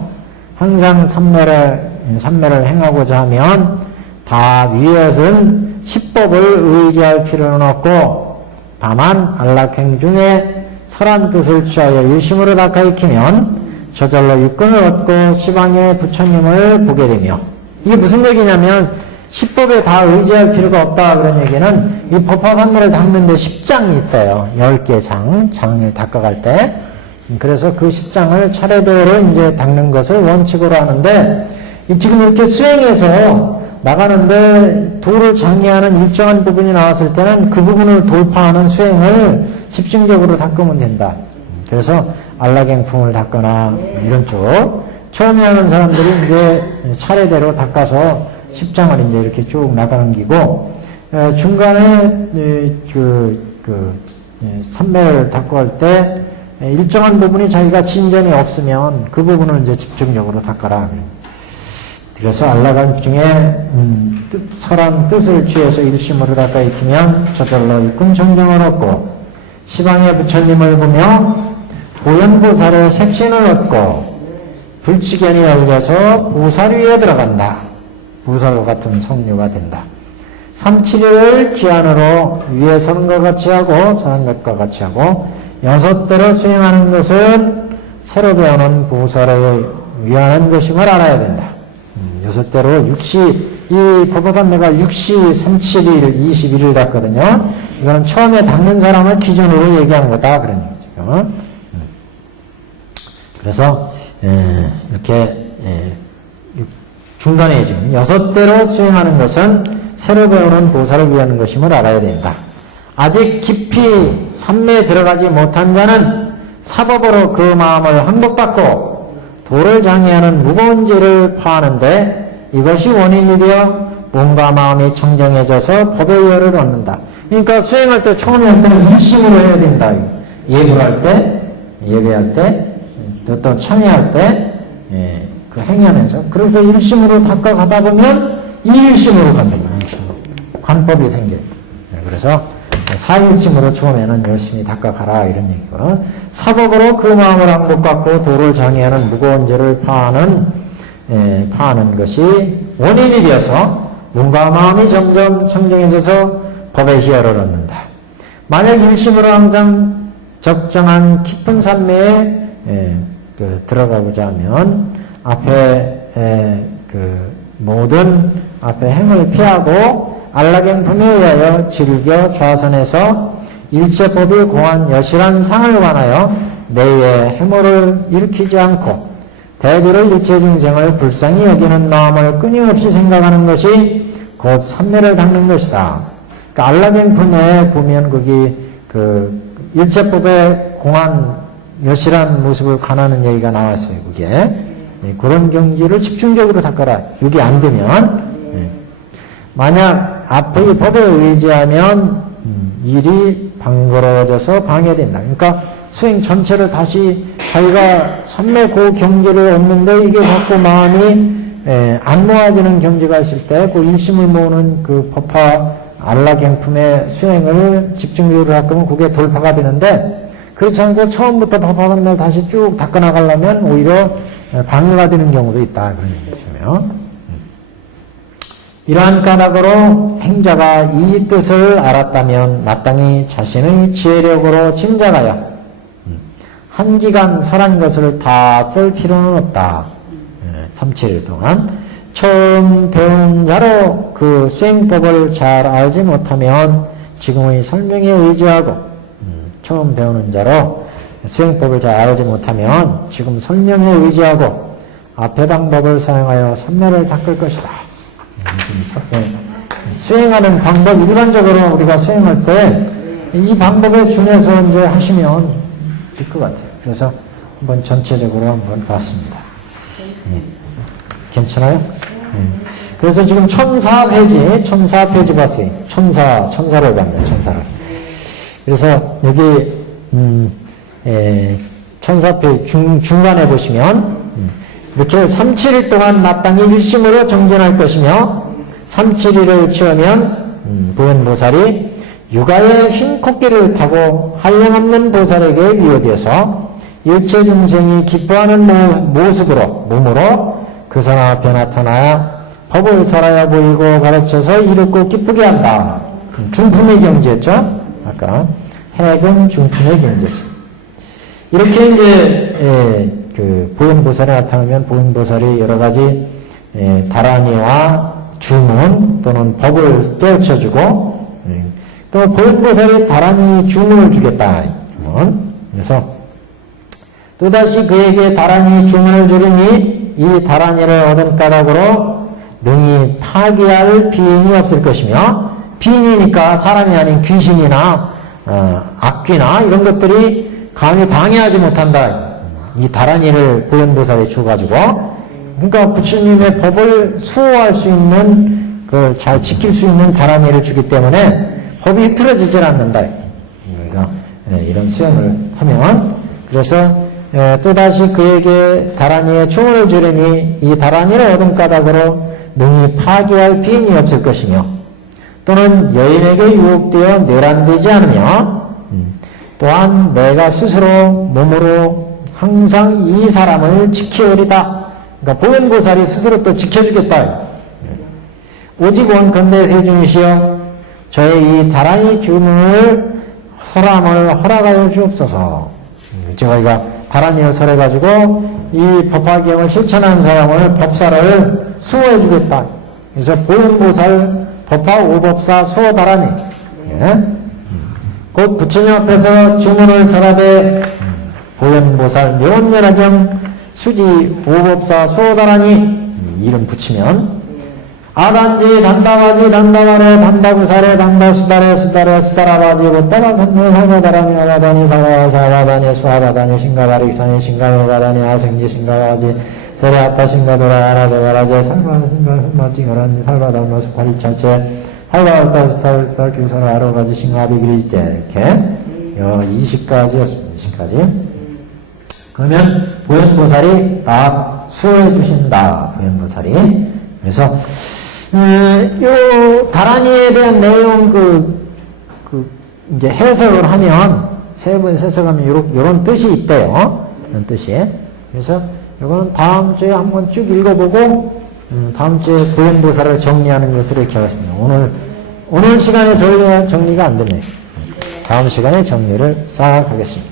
항상 삼매를 행하고자 하면 다 위에서는 10법을 의지할 필요는 없고 다만 안락행 중에 설한 뜻을 취하여 일심으로 닦아 익히면 저절로 육근을 얻고 시방의 부처님을 보게 되며 이게 무슨 얘기냐면 10법에 다 의지할 필요가 없다 그런 얘기는 이 법화산매를 닦는데 10장이 있어요. 10개 장을 닦아갈 때. 그래서 그 10장을 차례대로 이제 닦는 것을 원칙으로 하는데 지금 이렇게 수행해서 나가는데 도를 장애하는 일정한 부분이 나왔을 때는 그 부분을 돌파하는 수행을 집중적으로 닦으면 된다. 그래서 안락행품을 닦거나 이런 쪽 처음에 하는 사람들이 이제 차례대로 닦아서 10장을 이제 이렇게 쭉 나가는 기고, 중간에, 삼매를 닦고 할 때, 일정한 부분이 자기가 진전이 없으면 그 부분을 이제 집중적으로 닦아라. 그래서 안락함 중에, 설한 뜻을 취해서 일심으로 닦아 익히면 저절로 육군 정정을 얻고, 시방의 부처님을 보며 보현보살의 색신을 얻고, 불치견이 열려서 보살 위에 들어간다. 보살과 같은 성류가 된다. 3,7일을 기한으로 위에 서는 것 같이 하고 서는 것과 같이 하고 6대로 수행하는 것은 새로 배우는 보살에 위하는 것임을 알아야 된다. 6대로 이 법화산매가 6시, 3,7일, 21일 닿거든요. 이거는 처음에 닦는 사람을 기준으로 얘기한 거다. 그런 얘기죠. 그래서 이렇게 중간에 지금 6대로 수행하는 것은 새로 배우는 보살을 위하는 것임을 알아야 된다. 아직 깊이 삼매에 들어가지 못한 자는 사법으로 그 마음을 항복받고 도를 장애하는 무거운 죄를 파하는데 이것이 원인이 되어 몸과 마음이 청정해져서 법의 이해를 얻는다. 그러니까 수행할 때 처음에 할 때는 일심으로 해야 된다. 예불할 때, 예배할 때, 또 참여할 때, 그 행하면서 그래서 일심으로 닦아가다 보면 이일심으로 간다. 이일심으로 관법이 생겨요. 그래서 사일심으로 처음에는 열심히 닦아가라 이런 얘기고 사법으로 그 마음을 항복받고 도를 장애하는 무거운 죄를 파하는 것이 원인이 되어서 몸과 마음이 점점 청정해져서 법의 희열을 얻는다. 만약 일심으로 항상 적정한 깊은 산매에 들어가고자 하면 앞에 모든 앞에 행을 피하고 안락행품에 의하여 즐겨 좌선해서 일체법이 공한 여실한 상을 관하여 내외의 해모를 일으키지 않고 대비로 일체 중생을 불쌍히 여기는 마음을 끊임없이 생각하는 것이 곧 삼매를 닦는 것이다. 그러니까 안락행품에 보면 거기 그 일제법의 공안 여실한 모습을 관하는 얘기가 나왔어요. 그게 그런 경지를 집중적으로 닦아라. 이게 안 되면 만약 앞의 법에 의지하면 일이 방거로워져서 방해된다. 그러니까 수행 전체를 다시 자기가 삼매 그 경지를 얻는데 이게 자꾸 마음이 안 모아지는 경지가 있을 때 그 일심을 모으는 그 법화 안락행품의 수행을 집중적으로 닦으면 그게 돌파가 되는데 그렇지 않고 처음부터 법화하는 날 다시 쭉 닦아나가려면 오히려 방해가 되는 경우도 있다. 그런 얘기죠. 이러한 까닭으로 행자가 이 뜻을 알았다면 마땅히 자신의 지혜력으로 짐작하여 한 기간 설한 것을 다 쓸 필요는 없다. 3-7일 동안 처음 배운 자로 그 수행법을 잘 알지 못하면 지금의 설명에 의지하고 처음 배우는 자로 수행법을 잘 알지 못하면 지금 설명에 의지하고 앞의 방법을 사용하여 삼매를 닦을 것이다. 수행하는 방법, 일반적으로 우리가 수행할 때 이 방법에 준해서 이제 하시면 될 것 같아요. 그래서 한번 전체적으로 한번 봤습니다. 괜찮아요? 그래서 지금 1004페이지 봤어요. 천사를 봤네요. 천사를. 그래서 여기 1004페이지 중간에 보시면 이렇게 3-7일 동안 마땅히 일심으로 정진할 것이며 3-7일을 치우면 보현보살이 육아의 흰 코끼리를 타고 한량없는 보살에게 위협되어서 일체 중생이 기뻐하는 모습으로 몸으로 그 사람 앞에 나타나야 법을 살아야 보이고 가르쳐서 이롭고 기쁘게 한다. 중품의 경지였죠. 아까 해금 중품의 경지였어요. 이렇게 이제 그 보현보살이 나타나면 보현보살이 여러 가지 다라니와 주문 또는 법을 깨우쳐주고 또 보현보살이 다라니 주문을 주겠다. 그래서 또다시 그에게 다라니 주문을 주리니 이 다라니를 얻은 까닭으로 능히 파기할 비인이 없을 것이며 비인이니까 사람이 아닌 귀신이나 악귀나 이런 것들이 감히 방해하지 못한다. 이 다라니를 보현보살이 주가지고 그러니까 부처님의 법을 수호할 수 있는 그 잘 지킬 수 있는 다라니를 주기 때문에 법이 흐트러지질 않는다. 그러니까 이런 수행을 하면 그래서 또다시 그에게 다라니의 총을 주려니 이 다라니를 얻은 까닭으로 능히 파기할 비인이 없을 것이며 또는 여인에게 유혹되어 내란되지 않으며 또한 내가 스스로 몸으로 항상 이 사람을 지키오리다. 그러니까 보현보살이 스스로 또 지켜주겠다. 오직 원컨대 세준이시여 저의 이 다라니 주문을 허락하여 주옵소서. 제가 다라니를 설해가지고 이 법화경을 실천한 사람을 법사를 수호해 주겠다. 그래서 보현보살 법화 오법사 수호 다라니. 곧 부처님 앞에서 주문을 설하되 보현보살 묘원열하경 수지 오법사 수호 다라니 이름 붙이면 아단지 단다바지 단다바레 단다구사레 단다수다레 수다레 수다라바지 못다바 선물 화가다라니 화가다니 사와사와다니 수하바다니 신가바릭사니 신가요가다니 아생지 신가바지 세레아타 신가도라 아라제와라제 살바신가 흠마징어란지 살바달마수 파리찰체 할바알타수탈 교사를 아로가지 신가비그리제 이렇게 20가지였습니다. 20가지. 그러면 보현보살이 다 수호해 주신다. 보현보살이. 그래서 요 다라니에 대한 내용 이제 해석을 하면 세 번 해석하면 요런 뜻이 있대요. 이런 뜻이. 그래서 요거는 다음 주에 한번 쭉 읽어보고 다음 주에 보현보살을 정리하는 것을 이렇게 하겠습니다. 오늘 시간에 정리가 안 되네요. 다음 시간에 정리를 싹 하겠습니다.